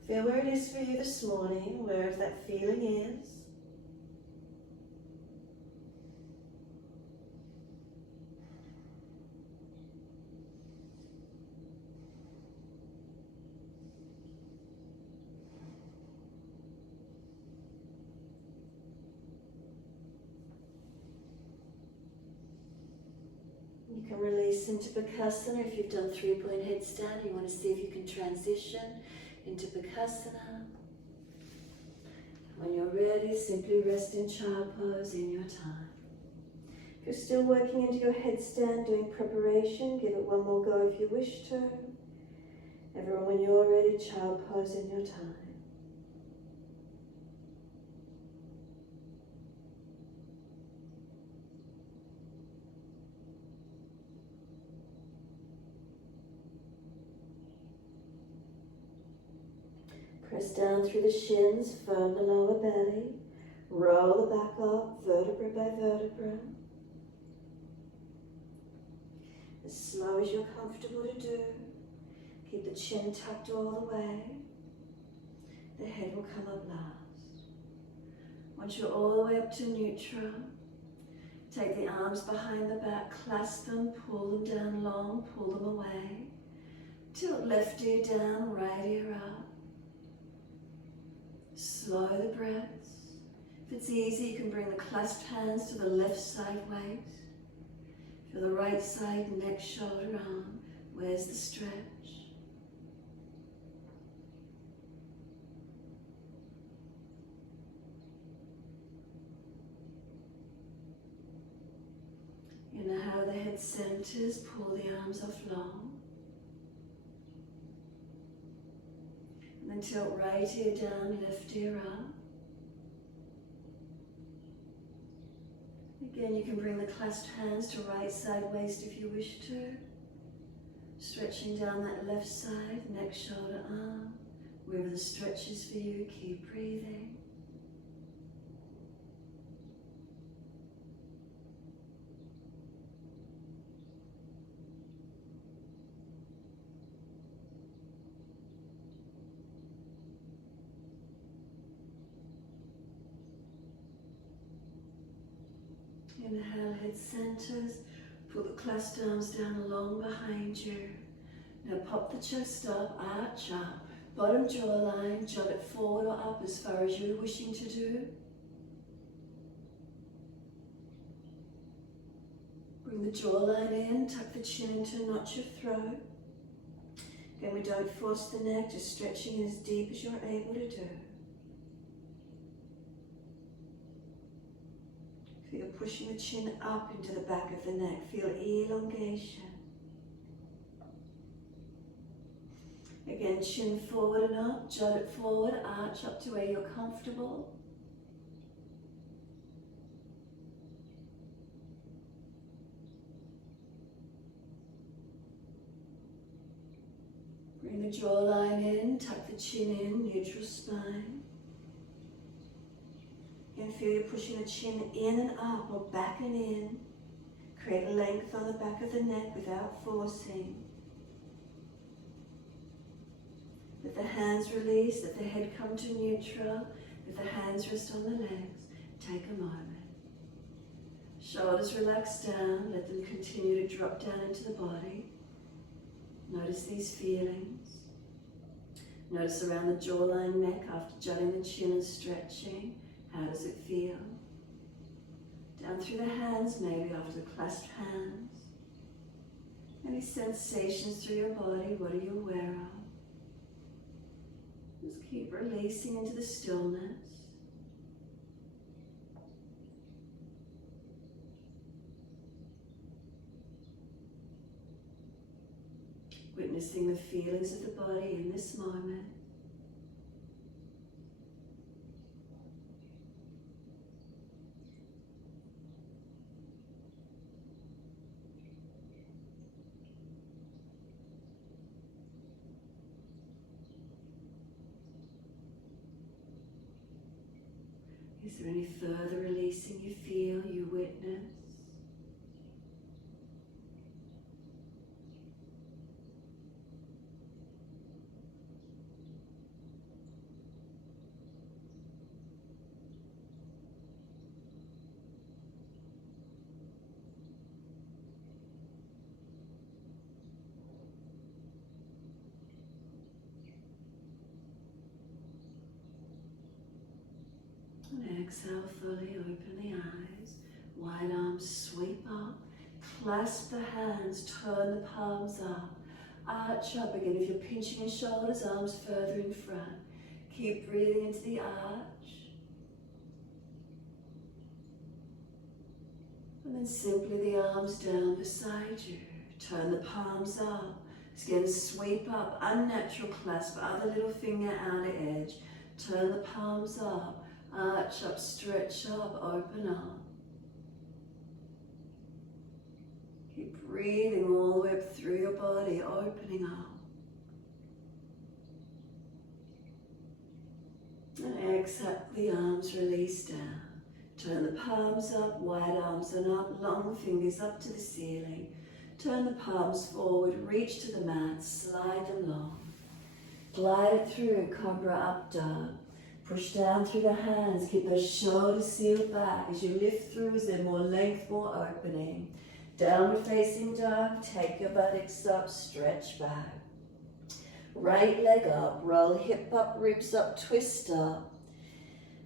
Feel where it is for you this morning, wherever that feeling is. You can release into Bakasana. If you've done 3-point headstand, you want to see if you can transition into Bakasana. When you're ready, simply rest in child pose in your time. If you're still working into your headstand, doing preparation, give it one more go if you wish to. Everyone, when you're ready, child pose in your time. Press down through the shins, firm the lower belly. Roll the back up, vertebra by vertebra. As slow as you're comfortable to do. Keep the chin tucked all the way. The head will come up last. Once you're all the way up to neutral, take the arms behind the back, clasp them, pull them down long, pull them away. Tilt left ear down, right ear up. Slow the breaths. If it's easy, you can bring the clasped hands to the left side waist. Feel the right side, neck, shoulder, arm. Where's the stretch? Inhale, the head centers, pull the arms off long. And then tilt right ear down, left ear up. Again, you can bring the clasped hands to right side waist if you wish to. Stretching down that left side, neck, shoulder, arm. Wherever the stretch is for you, keep breathing. Inhale, head centers, pull the clasped arms down along behind you. Now pop the chest up, arch up, bottom jawline, jot it forward or up as far as you're wishing to do. Bring the jawline in, tuck the chin into a notch of throat. Again, we don't force the neck, just stretching as deep as you're able to do. Feel pushing the chin up into the back of the neck. Feel elongation. Again, chin forward and up, jut it forward, arch up to where you're comfortable. Bring the jawline in, tuck the chin in, neutral spine. Again, feel you're pushing the chin in and up or back and in. Create length on the back of the neck without forcing. Let the hands release, let the head come to neutral, let the hands rest on the legs. Take a moment. Shoulders relax down, let them continue to drop down into the body. Notice these feelings. Notice around the jawline, neck after jutting the chin and stretching. How does it feel? Down through the hands, maybe after the clasped hands. Any sensations through your body, what are you aware of? Just keep releasing into the stillness. Witnessing the feelings of the body in this moment. Is there any further releasing you feel, you witness? And exhale fully, open the eyes, wide arms sweep up, clasp the hands, turn the palms up, arch up again. If you're pinching your shoulders, arms further in front. Keep breathing into the arch. And then simply the arms down beside you. Turn the palms up. Again, sweep up, unnatural clasp, other little finger outer edge. Turn the palms up. Arch up, stretch up, open up. Keep breathing all the way up through your body, opening up. And exhale, the arms release down. Turn the palms up, wide arms and up, long fingers up to the ceiling. Turn the palms forward, reach to the mat, slide them long. Glide it through, cobra up dog. Push down through the hands, keep those shoulders sealed back. As you lift through, is there more length, more opening? Downward facing dog, take your buttocks up, stretch back. Right leg up, roll hip up, ribs up, twist up.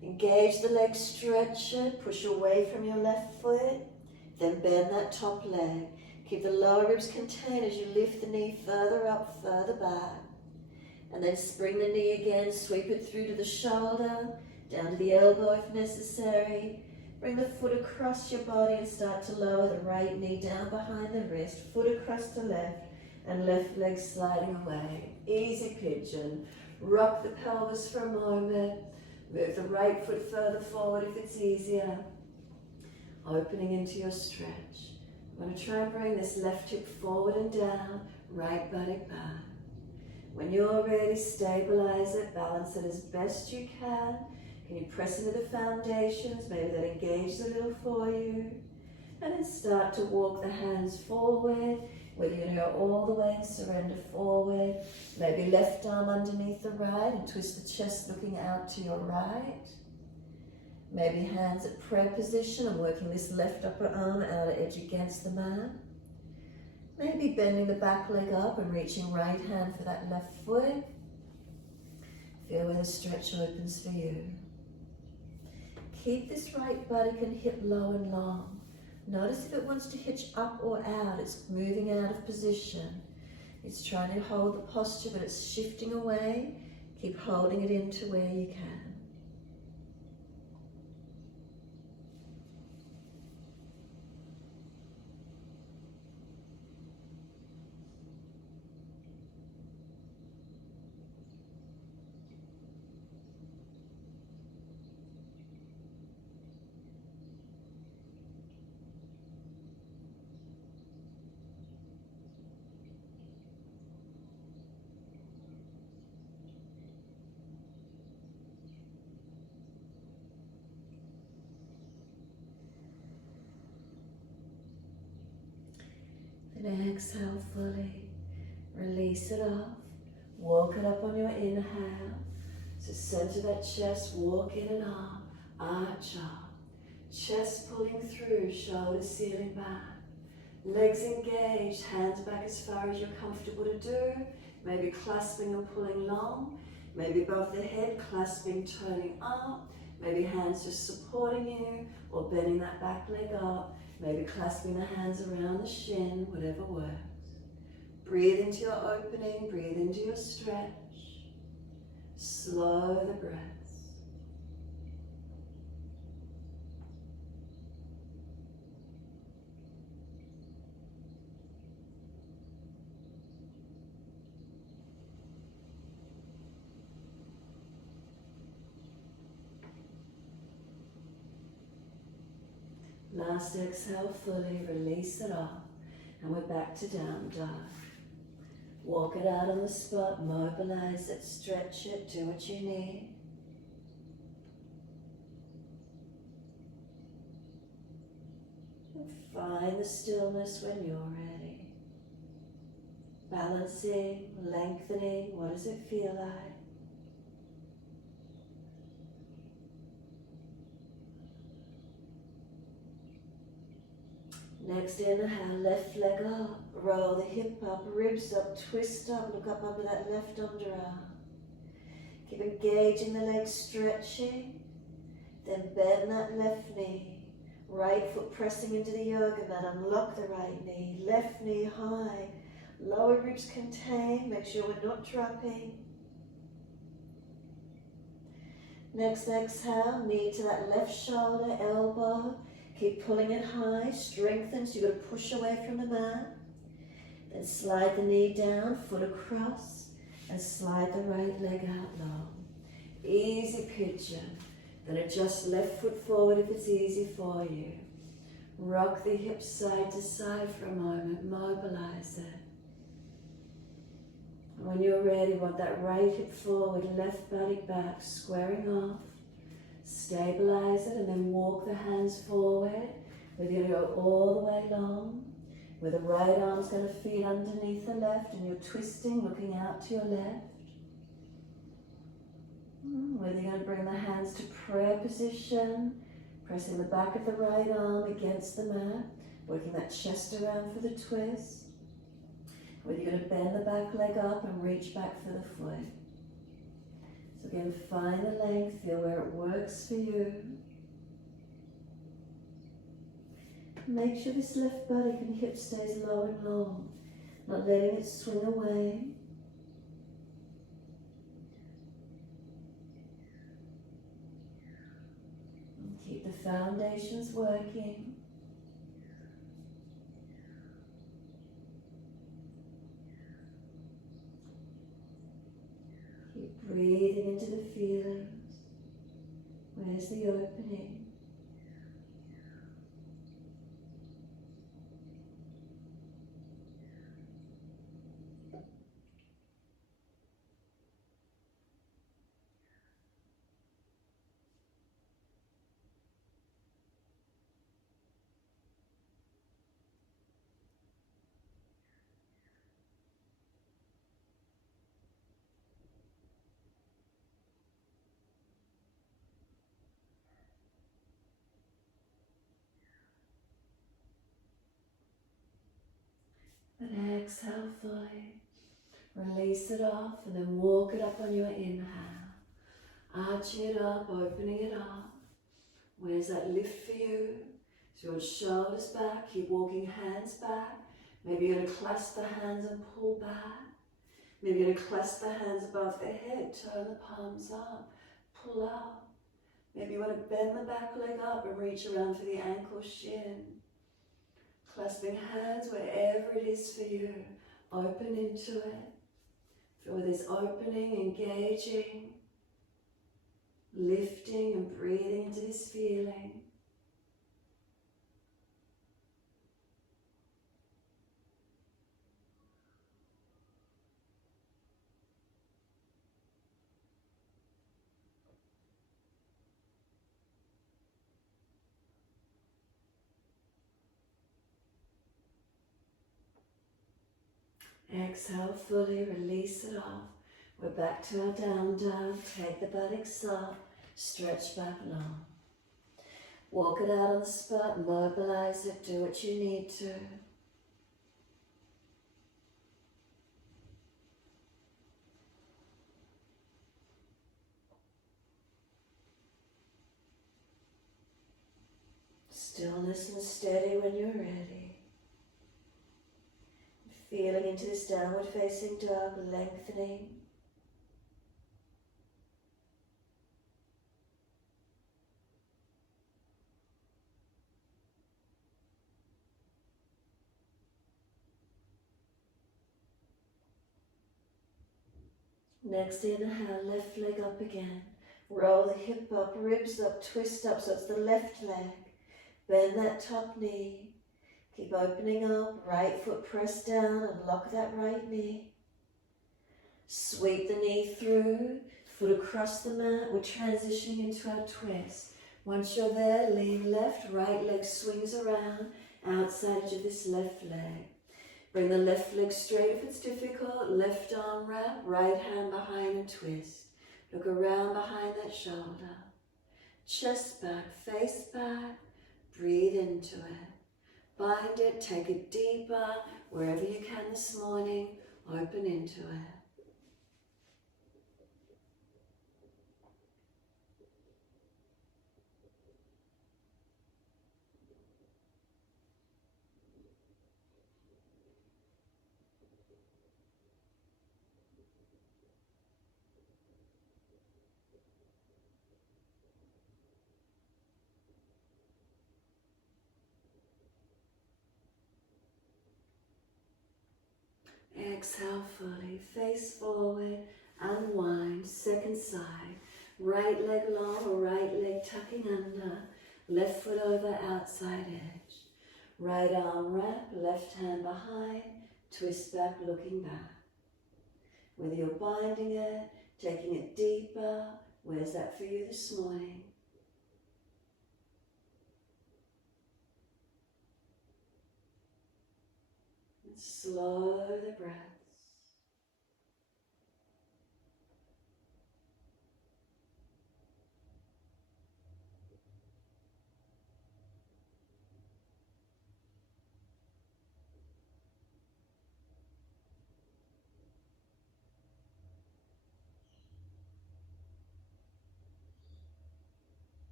Engage the leg, stretch it, push away from your left foot, then bend that top leg. Keep the lower ribs contained as you lift the knee further up, further back. And then spring the knee again, sweep it through to the shoulder, down to the elbow if necessary. Bring the foot across your body and start to lower the right knee down behind the wrist, foot across the left, and left leg sliding away. Easy pigeon. Rock the pelvis for a moment. Move the right foot further forward if it's easier. Opening into your stretch. I'm going to try and bring this left hip forward and down, right buttock back. When you're ready, stabilize it, balance it as best you can. Can you press into the foundations? Maybe that engages a little for you. And then start to walk the hands forward, whether you're going to go all the way and surrender forward. Maybe left arm underneath the right and twist the chest looking out to your right. Maybe hands at prayer position and working this left upper arm outer edge against the mat. Maybe bending the back leg up and reaching right hand for that left foot. Feel where the stretch opens for you. Keep this right buttock and hip low and long. Notice if it wants to hitch up or out, it's moving out of position. It's trying to hold the posture, but it's shifting away. Keep holding it into where you can. And exhale fully. Release it off. Walk it up on your inhale. So center that chest, walk in and up. Arch up. Chest pulling through, shoulders sealing back. Legs engaged, hands back as far as you're comfortable to do. Maybe clasping and pulling long. Maybe above the head, clasping, turning up. Maybe hands just supporting you or bending that back leg up. Maybe clasping the hands around the shin, whatever works. Breathe into your opening, breathe into your stretch. Slow the breath. Last exhale fully, release it off, and we're back to down dog. Walk it out on the spot, mobilize it, stretch it, do what you need. And find the stillness when you're ready. Balancing, lengthening, what does it feel like? Next inhale, left leg up, roll the hip up, ribs up, twist up, look up under that left underarm. Keep engaging the leg, stretching, then bend that left knee. Right foot pressing into the yoga mat, unlock the right knee, left knee high. Lower ribs contained, make sure we're not dropping. Next exhale, knee to that left shoulder, elbow. Keep pulling it high, strengthen, so you've got to push away from the mat. Then slide the knee down, foot across, and slide the right leg out long. Easy pigeon. Then adjust left foot forward if it's easy for you. Rock the hips side to side for a moment, mobilize it. When you're ready, want that right hip forward, left body back, squaring off. Stabilize it and then walk the hands forward. We're going to go all the way long, where the right arm's going to feed underneath the left and you're twisting, looking out to your left. Whether you're going to bring the hands to prayer position, pressing the back of the right arm against the mat, working that chest around for the twist. Whether you're going to bend the back leg up and reach back for the foot. So again, find the length, feel where it works for you. Make sure this left body and hip stays low and long, not letting it swing away. And keep the foundations working. Breathing into the feelings. Where's the opening? And exhale fully. Release it off and then walk it up on your inhale. Arching it up, opening it up. Where's that lift for you? So your shoulders back, keep walking hands back. Maybe you're going to clasp the hands and pull back. Maybe you're going to clasp the hands above the head, turn the palms up, pull up. Maybe you want to bend the back leg up and reach around for the ankle shin. Clasping hands wherever it is for you. Open into it. Feel this opening, engaging, lifting and breathing into this feeling. Exhale fully, release it off. We're back to our down dog. Take the buttocks up, stretch back long. Walk it out on the spot, mobilize it, do what you need to. Stillness and steady when you're ready. Feeling into this downward facing dog, lengthening. Next inhale, left leg up again. Roll the hip up, ribs up, twist up, so it's the left leg. Bend that top knee. Keep opening up, right foot press down and lock that right knee. Sweep the knee through, foot across the mat. We're transitioning into our twist. Once you're there, lean left, right leg swings around, outside edge of this left leg. Bring the left leg straight if it's difficult, left arm wrap, right hand behind and twist. Look around behind that shoulder. Chest back, face back, breathe into it. Bind it, take it deeper, wherever you can this morning, open into it. Exhale fully, face forward, unwind, second side. Right leg long or right leg tucking under, left foot over, outside edge. Right arm wrap, left hand behind, twist back, looking back. Whether you're binding it, taking it deeper, where's that for you this morning? And slow the breaths.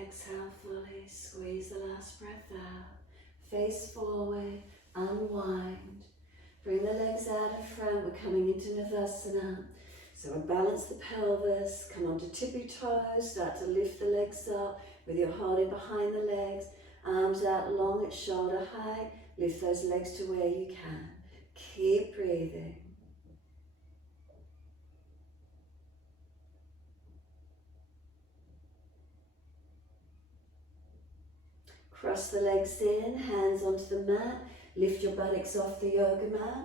Exhale fully, squeeze the last breath out. Face forward, unwind. Bring the legs out in front, we're coming into Navasana. So we balance the pelvis, come onto tippy toes, start to lift the legs up with your holding behind the legs. Arms out long at shoulder height, lift those legs to where you can. Keep breathing. Cross the legs in, hands onto the mat. Lift your buttocks off the yoga mat.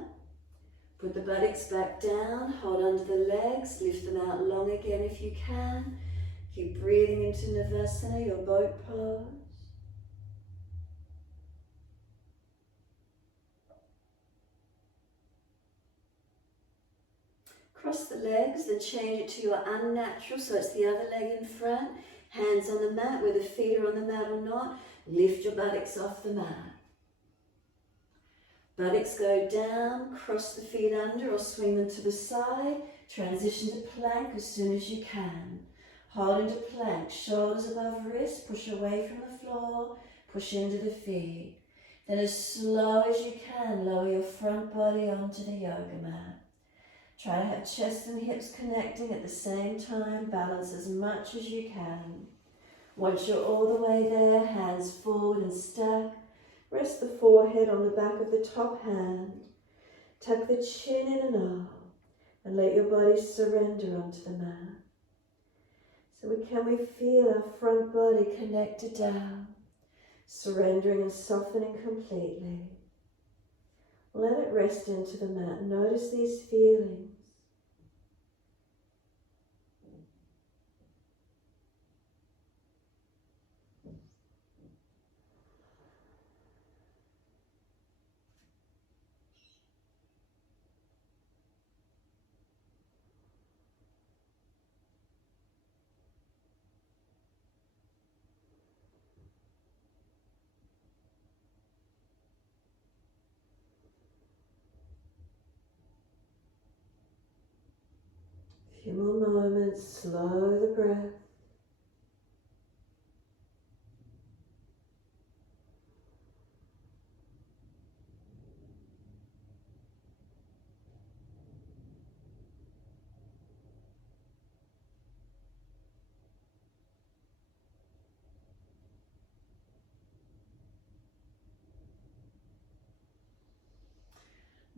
Put the buttocks back down, hold under the legs, lift them out long again if you can. Keep breathing into Navasana, your boat pose. Cross the legs, then change it to your unnatural, so it's the other leg in front. Hands on the mat, whether feet are on the mat or not. Lift your buttocks off the mat. Buttocks go down, cross the feet under or swing them to the side. Transition to plank as soon as you can. Hold into plank, shoulders above wrists, push away from the floor, push into the feet. Then as slow as you can, lower your front body onto the yoga mat. Try to have chest and hips connecting at the same time, balance as much as you can. Once you're all the way there, hands forward and stack. Rest the forehead on the back of the top hand. Tuck the chin in and up and let your body surrender onto the mat. So we feel our front body connected down, surrendering and softening completely. Let it rest into the mat. Notice these feelings. A few more moments, slow the breath.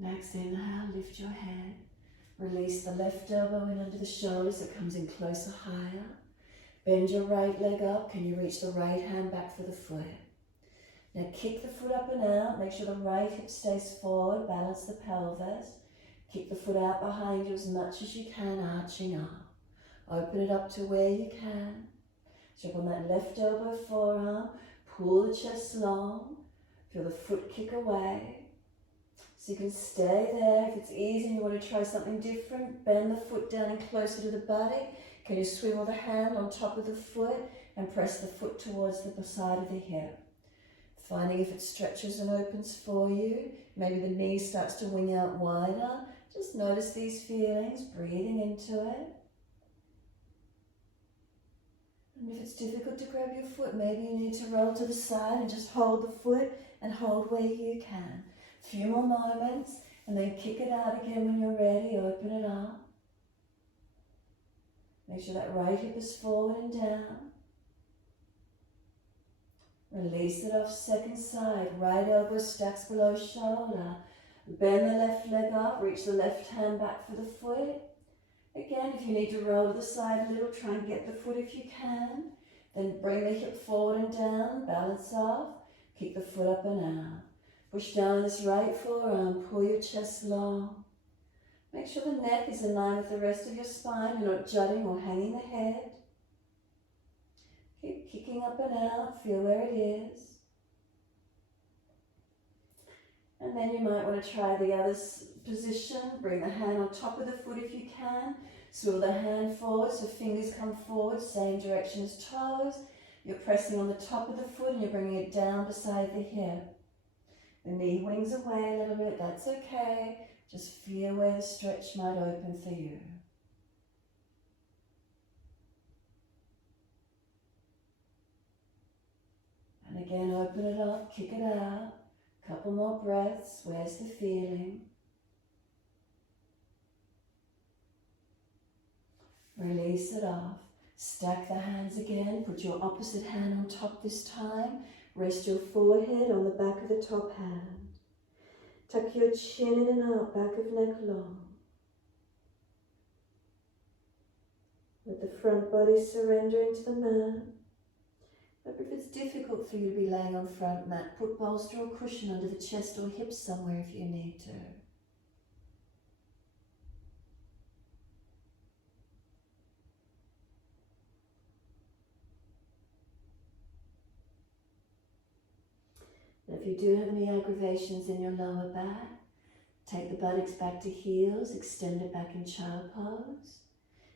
Next inhale, lift your head. Release the left elbow in under the shoulders. It comes in closer, higher. Bend your right leg up. Can you reach the right hand back for the foot? Now kick the foot up and out. Make sure the right hip stays forward. Balance the pelvis. Kick the foot out behind you as much as you can, arching up. Open it up to where you can. Strap on that left elbow, forearm. Pull the chest long. Feel the foot kick away. So you can stay there. If it's easy and you want to try something different, bend the foot down and closer to the buttock. Can you swivel the hand on top of the foot and press the foot towards the side of the hip? Finding if it stretches and opens for you. Maybe the knee starts to wing out wider. Just notice these feelings, breathing into it. And if it's difficult to grab your foot, maybe you need to roll to the side and just hold the foot and hold where you can. A few more moments and then kick it out again when you're ready. Open it up. Make sure that right hip is forward and down. Release it off second side. Right elbow stacks below shoulder. Bend the left leg up. Reach the left hand back for the foot. Again, if you need to roll to the side a little, try and get the foot if you can. Then bring the hip forward and down. Balance off. Kick the foot up and out. Push down this right forearm. Pull your chest long. Make sure the neck is in line with the rest of your spine. You're not jutting or hanging the head. Keep kicking up and out. Feel where it is. And then you might want to try the other position. Bring the hand on top of the foot if you can. Swivel the hand forward so fingers come forward, same direction as toes. You're pressing on the top of the foot and you're bringing it down beside the hip. The knee wings away a little bit, that's okay. Just feel where the stretch might open for you. And again, open it up, kick it out. Couple more breaths. Where's the feeling? Release it off. Stack the hands again. Put your opposite hand on top this time. Rest your forehead on the back of the top hand. Tuck your chin in and out, back of neck long. Let the front body surrender into the mat. But if it's difficult for you to be laying on front mat, put bolster or cushion under the chest or hips somewhere if you need to. And if you do have any aggravations in your lower back, take the buttocks back to heels, extend it back in child pose.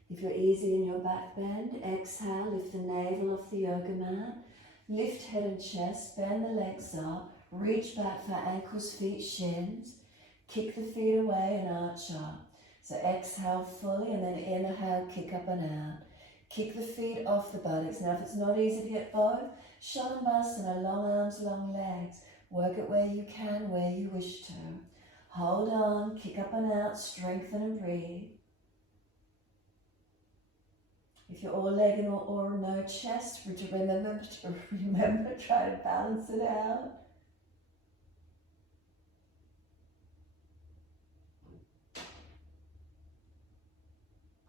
If you're easy in your back bend, exhale, lift the navel off the yoga mat. Lift head and chest, bend the legs up, reach back for ankles, feet, shins. Kick the feet away and arch up. So exhale fully and then inhale, kick up and out. Kick the feet off the buttocks. Now if it's not easy to get both, Shalabhasana, long arms, long legs. Work it where you can, where you wish to. Hold on, kick up and out, strengthen and breathe. If you're all leg or no chest, remember, try to balance it out.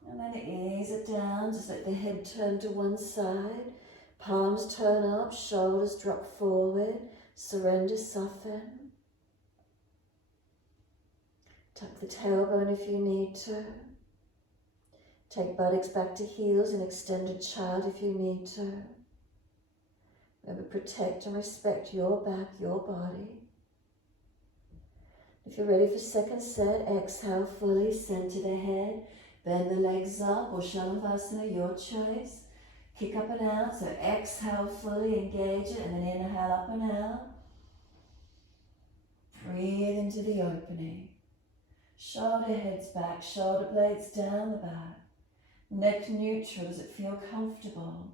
And then ease it down, just let the head turn to one side. Palms turn up, shoulders drop forward. Surrender, soften. Tuck the tailbone if you need to. Take buttocks back to heels and extended child if you need to. Remember, protect and respect your back, your body. If you're ready for second set, exhale fully, center the head, bend the legs up, or Shalabhasana, your choice. Kick up and out, so exhale fully, engage it, and then inhale up and out. Breathe into the opening. Shoulder heads back, shoulder blades down the back. Neck neutral, does it feel comfortable?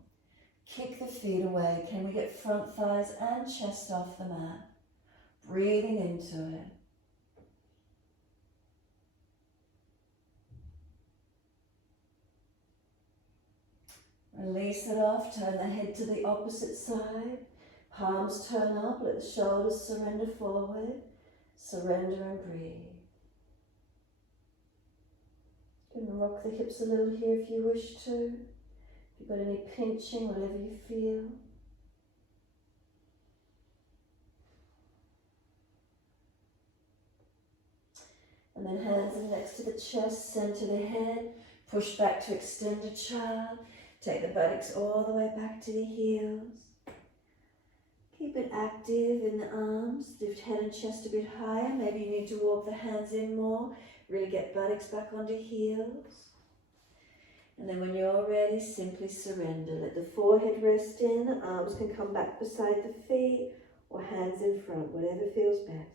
Kick the feet away. Can we get front thighs and chest off the mat? Breathing into it. Release it off, turn the head to the opposite side. Palms turn up, let the shoulders surrender forward. Surrender and breathe. You can rock the hips a little here if you wish to. If you've got any pinching, whatever you feel. And then hands are next to the chest, center the head. Push back to extended child. Take the buttocks all the way back to the heels. Keep it active in the arms. Lift head and chest a bit higher. Maybe you need to walk the hands in more. Really get buttocks back onto heels. And then when you're ready, simply surrender. Let the forehead rest in. Arms can come back beside the feet or hands in front, whatever feels best.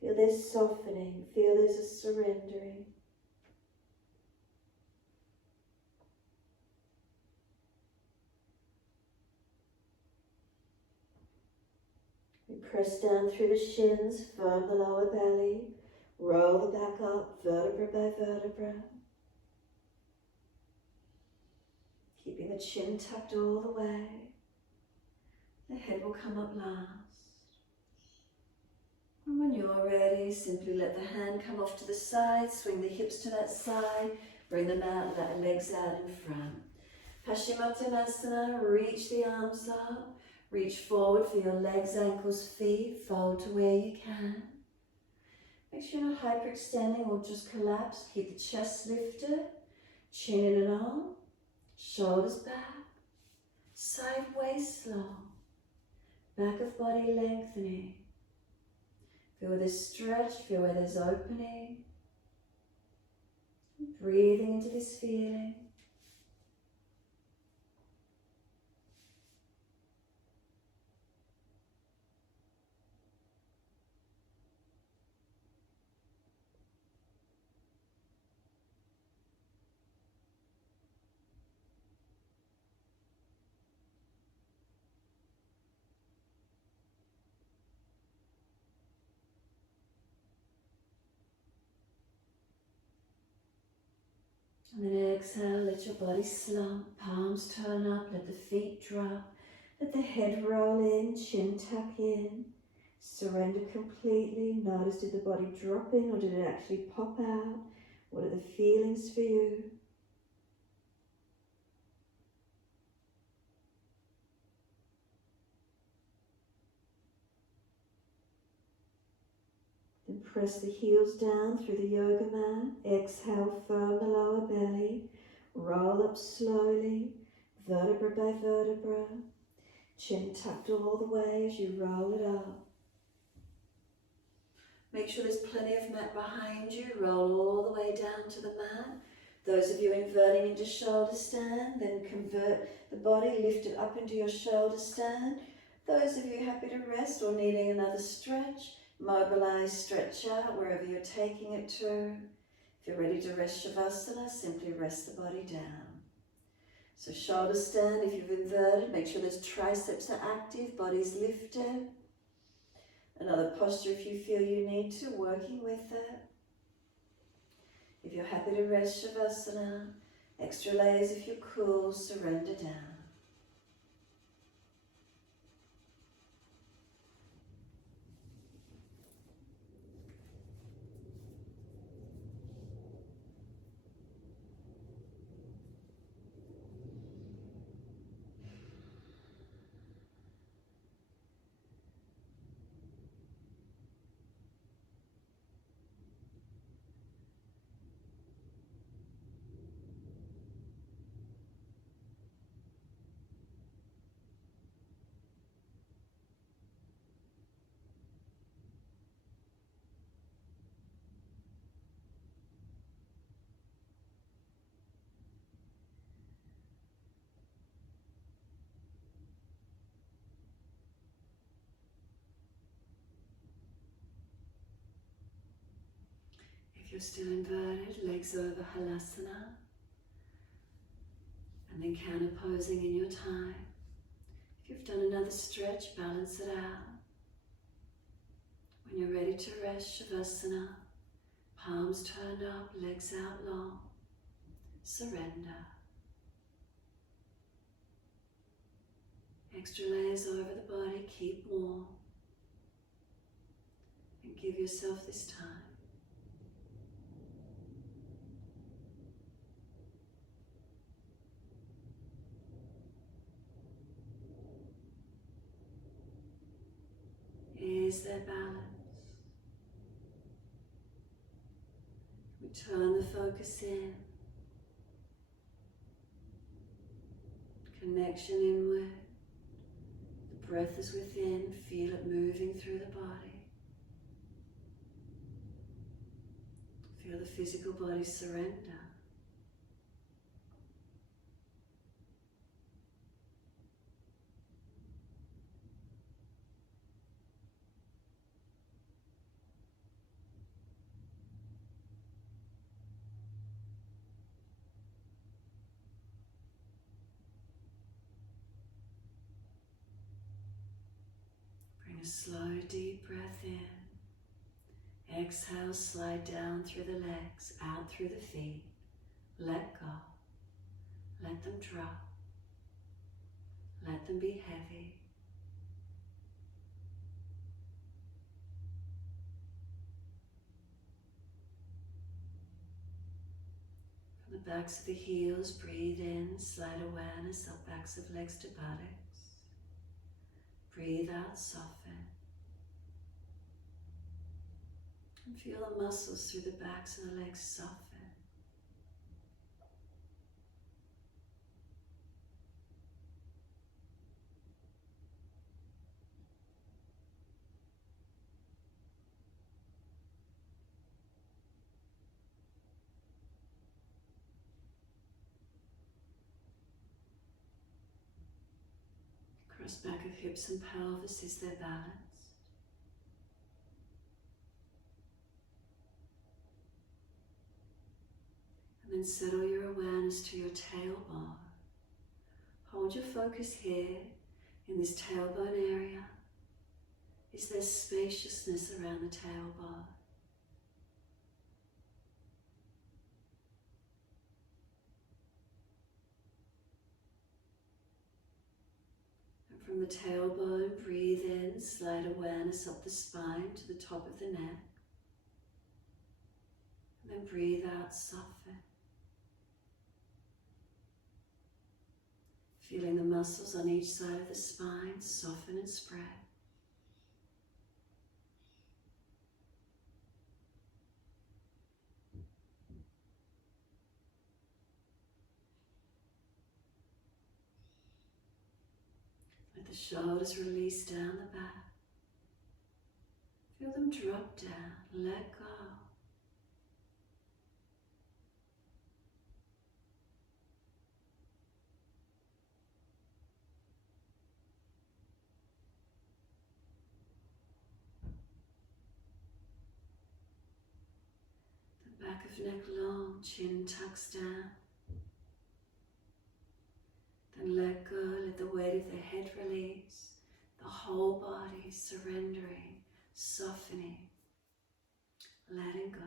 Feel there's softening. Feel there's a surrendering. We press down through the shins, firm the lower belly, roll the back up, vertebra by vertebra. Keeping the chin tucked all the way. The head will come up last. And when you're ready, simply let the hand come off to the side, swing the hips to that side, bring them out, let the legs out in front. Paschimottanasana, reach the arms up. Reach forward for your legs, ankles, feet. Fold to where you can. Make sure you're not hyperextending or just collapse. Keep the chest lifted. Chin in and on. Shoulders back. Side waist long. Back of body lengthening. Feel where there's stretch. Feel where there's opening. Breathing into this feeling. And then exhale, let your body slump, palms turn up, let the feet drop, let the head roll in, chin tuck in, surrender completely. Notice, did the body drop in or did it actually pop out? What are the feelings for you? Then press the heels down through the yoga mat. Exhale, firm the lower belly. Roll up slowly, vertebra by vertebra. Chin tucked all the way as you roll it up. Make sure there's plenty of mat behind you. Roll all the way down to the mat. Those of you inverting into shoulder stand, then convert the body, lift it up into your shoulder stand. Those of you happy to rest or needing another stretch, mobilize, stretch out wherever you're taking it to. If you're ready to rest Shavasana, simply rest the body down. So shoulder stand, if you've inverted, make sure those triceps are active, body's lifted. Another posture if you feel you need to, working with it. If you're happy to rest Shavasana, extra layers if you're cool, surrender down. you're still inverted, legs over halasana, and then counterposing in your time. If you've done another stretch, balance it out. When you're ready to rest, Shavasana, palms turned up, legs out long, surrender. Extra layers over the body, keep warm, and give yourself this time. Is there balance? We turn the focus in, connection inward, the breath is within, feel it moving through the body. Feel the physical body surrender. Bring a slow, deep breath in. Exhale, slide down through the legs, out through the feet. Let go. Let them drop. Let them be heavy. From the backs of the heels, breathe in, slide awareness up backs of legs to buttocks. Breathe out, soften. And feel the muscles through the backs of the legs soften. Cross back of hips and pelvis, is there balance? And then settle your awareness to your tailbone. Hold your focus here in this tailbone area. Is there spaciousness around the tailbone? And from the tailbone, breathe in, slide awareness up the spine to the top of the neck. And then breathe out, soften. Feeling the muscles on each side of the spine soften and spread. Let the shoulders release down the back. Feel them drop down, let go. Back of neck long, chin tucks down. Then let go, let the weight of the head release. The whole body surrendering, softening, letting go.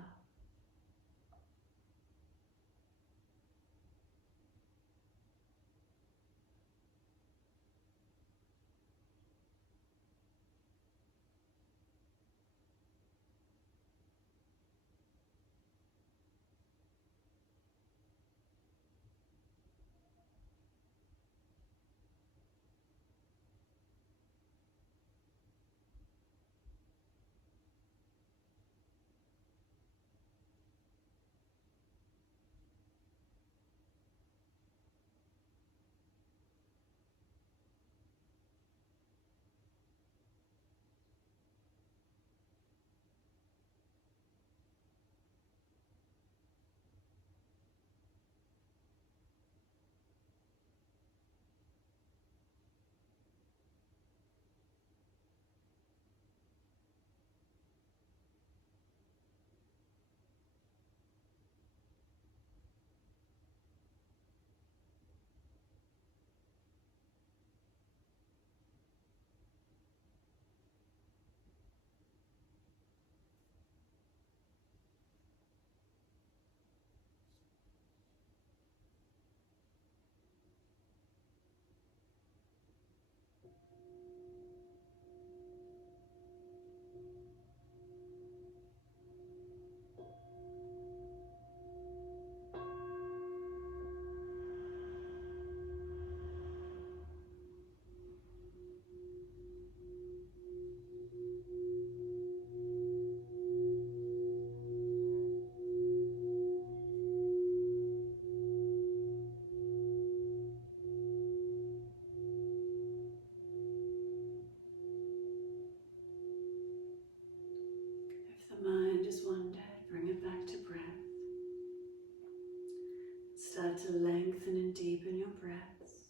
start to lengthen and deepen your breaths.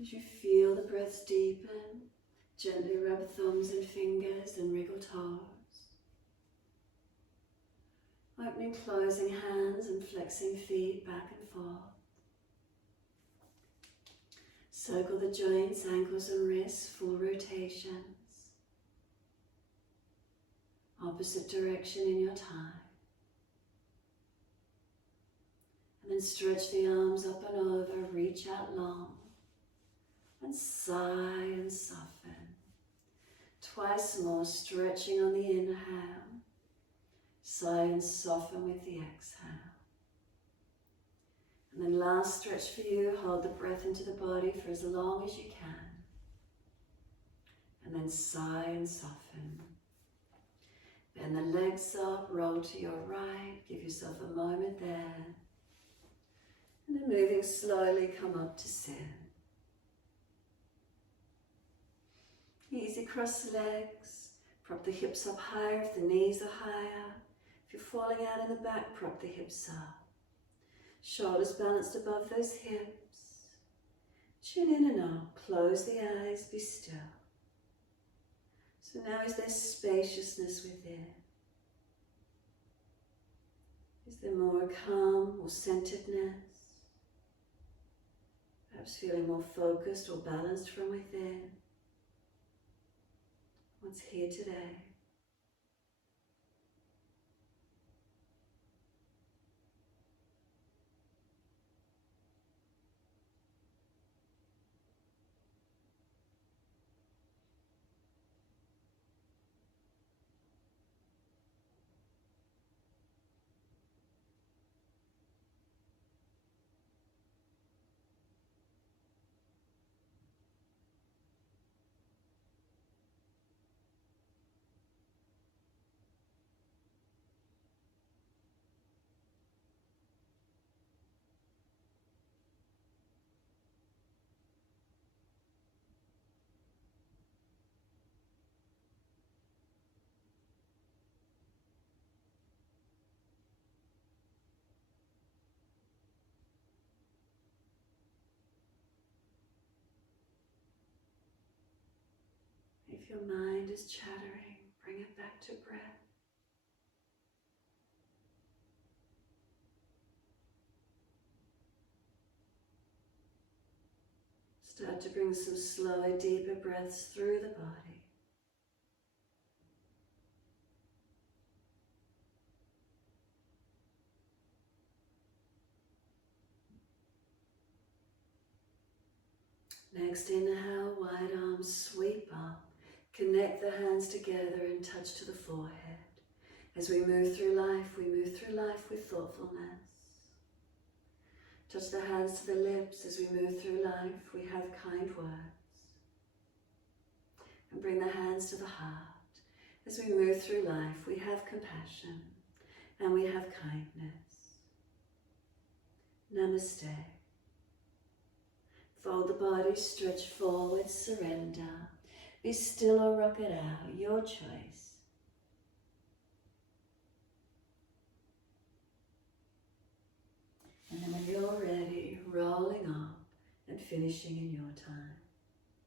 As you feel the breaths deepen, gently rub thumbs and fingers and wriggle toes. Opening, closing hands and flexing feet back and forth. Circle the joints, ankles and wrists, full rotations. Opposite direction in your time. And then stretch the arms up and over, reach out long. And sigh and soften. Twice more, stretching on the inhale. Sigh and soften with the exhale. And then last stretch for you, hold the breath into the body for as long as you can. And then sigh and soften. Bend the legs up, roll to your right, give yourself a moment there. And then moving slowly, come up to sit. Easy cross legs, prop the hips up higher if the knees are higher. If you're falling out in the back, prop the hips up. Shoulders balanced above those hips. Chin in and out, close the eyes, be still. So now is there spaciousness within? Is there more calm or centeredness? Perhaps feeling more focused or balanced from within? What's here today? If your mind is chattering, bring it back to breath. Start to bring some slower, deeper breaths through the body. Next inhale, wide arms sweep up. Connect the hands together and touch to the forehead. As we move through life with thoughtfulness. Touch the hands to the lips. As we move through life, we have kind words. And bring the hands to the heart. As we move through life, we have compassion and we have kindness. Namaste. Fold the body, stretch forward, surrender. Be still or rock it out, your choice. And then when you're ready, rolling up and finishing in your time.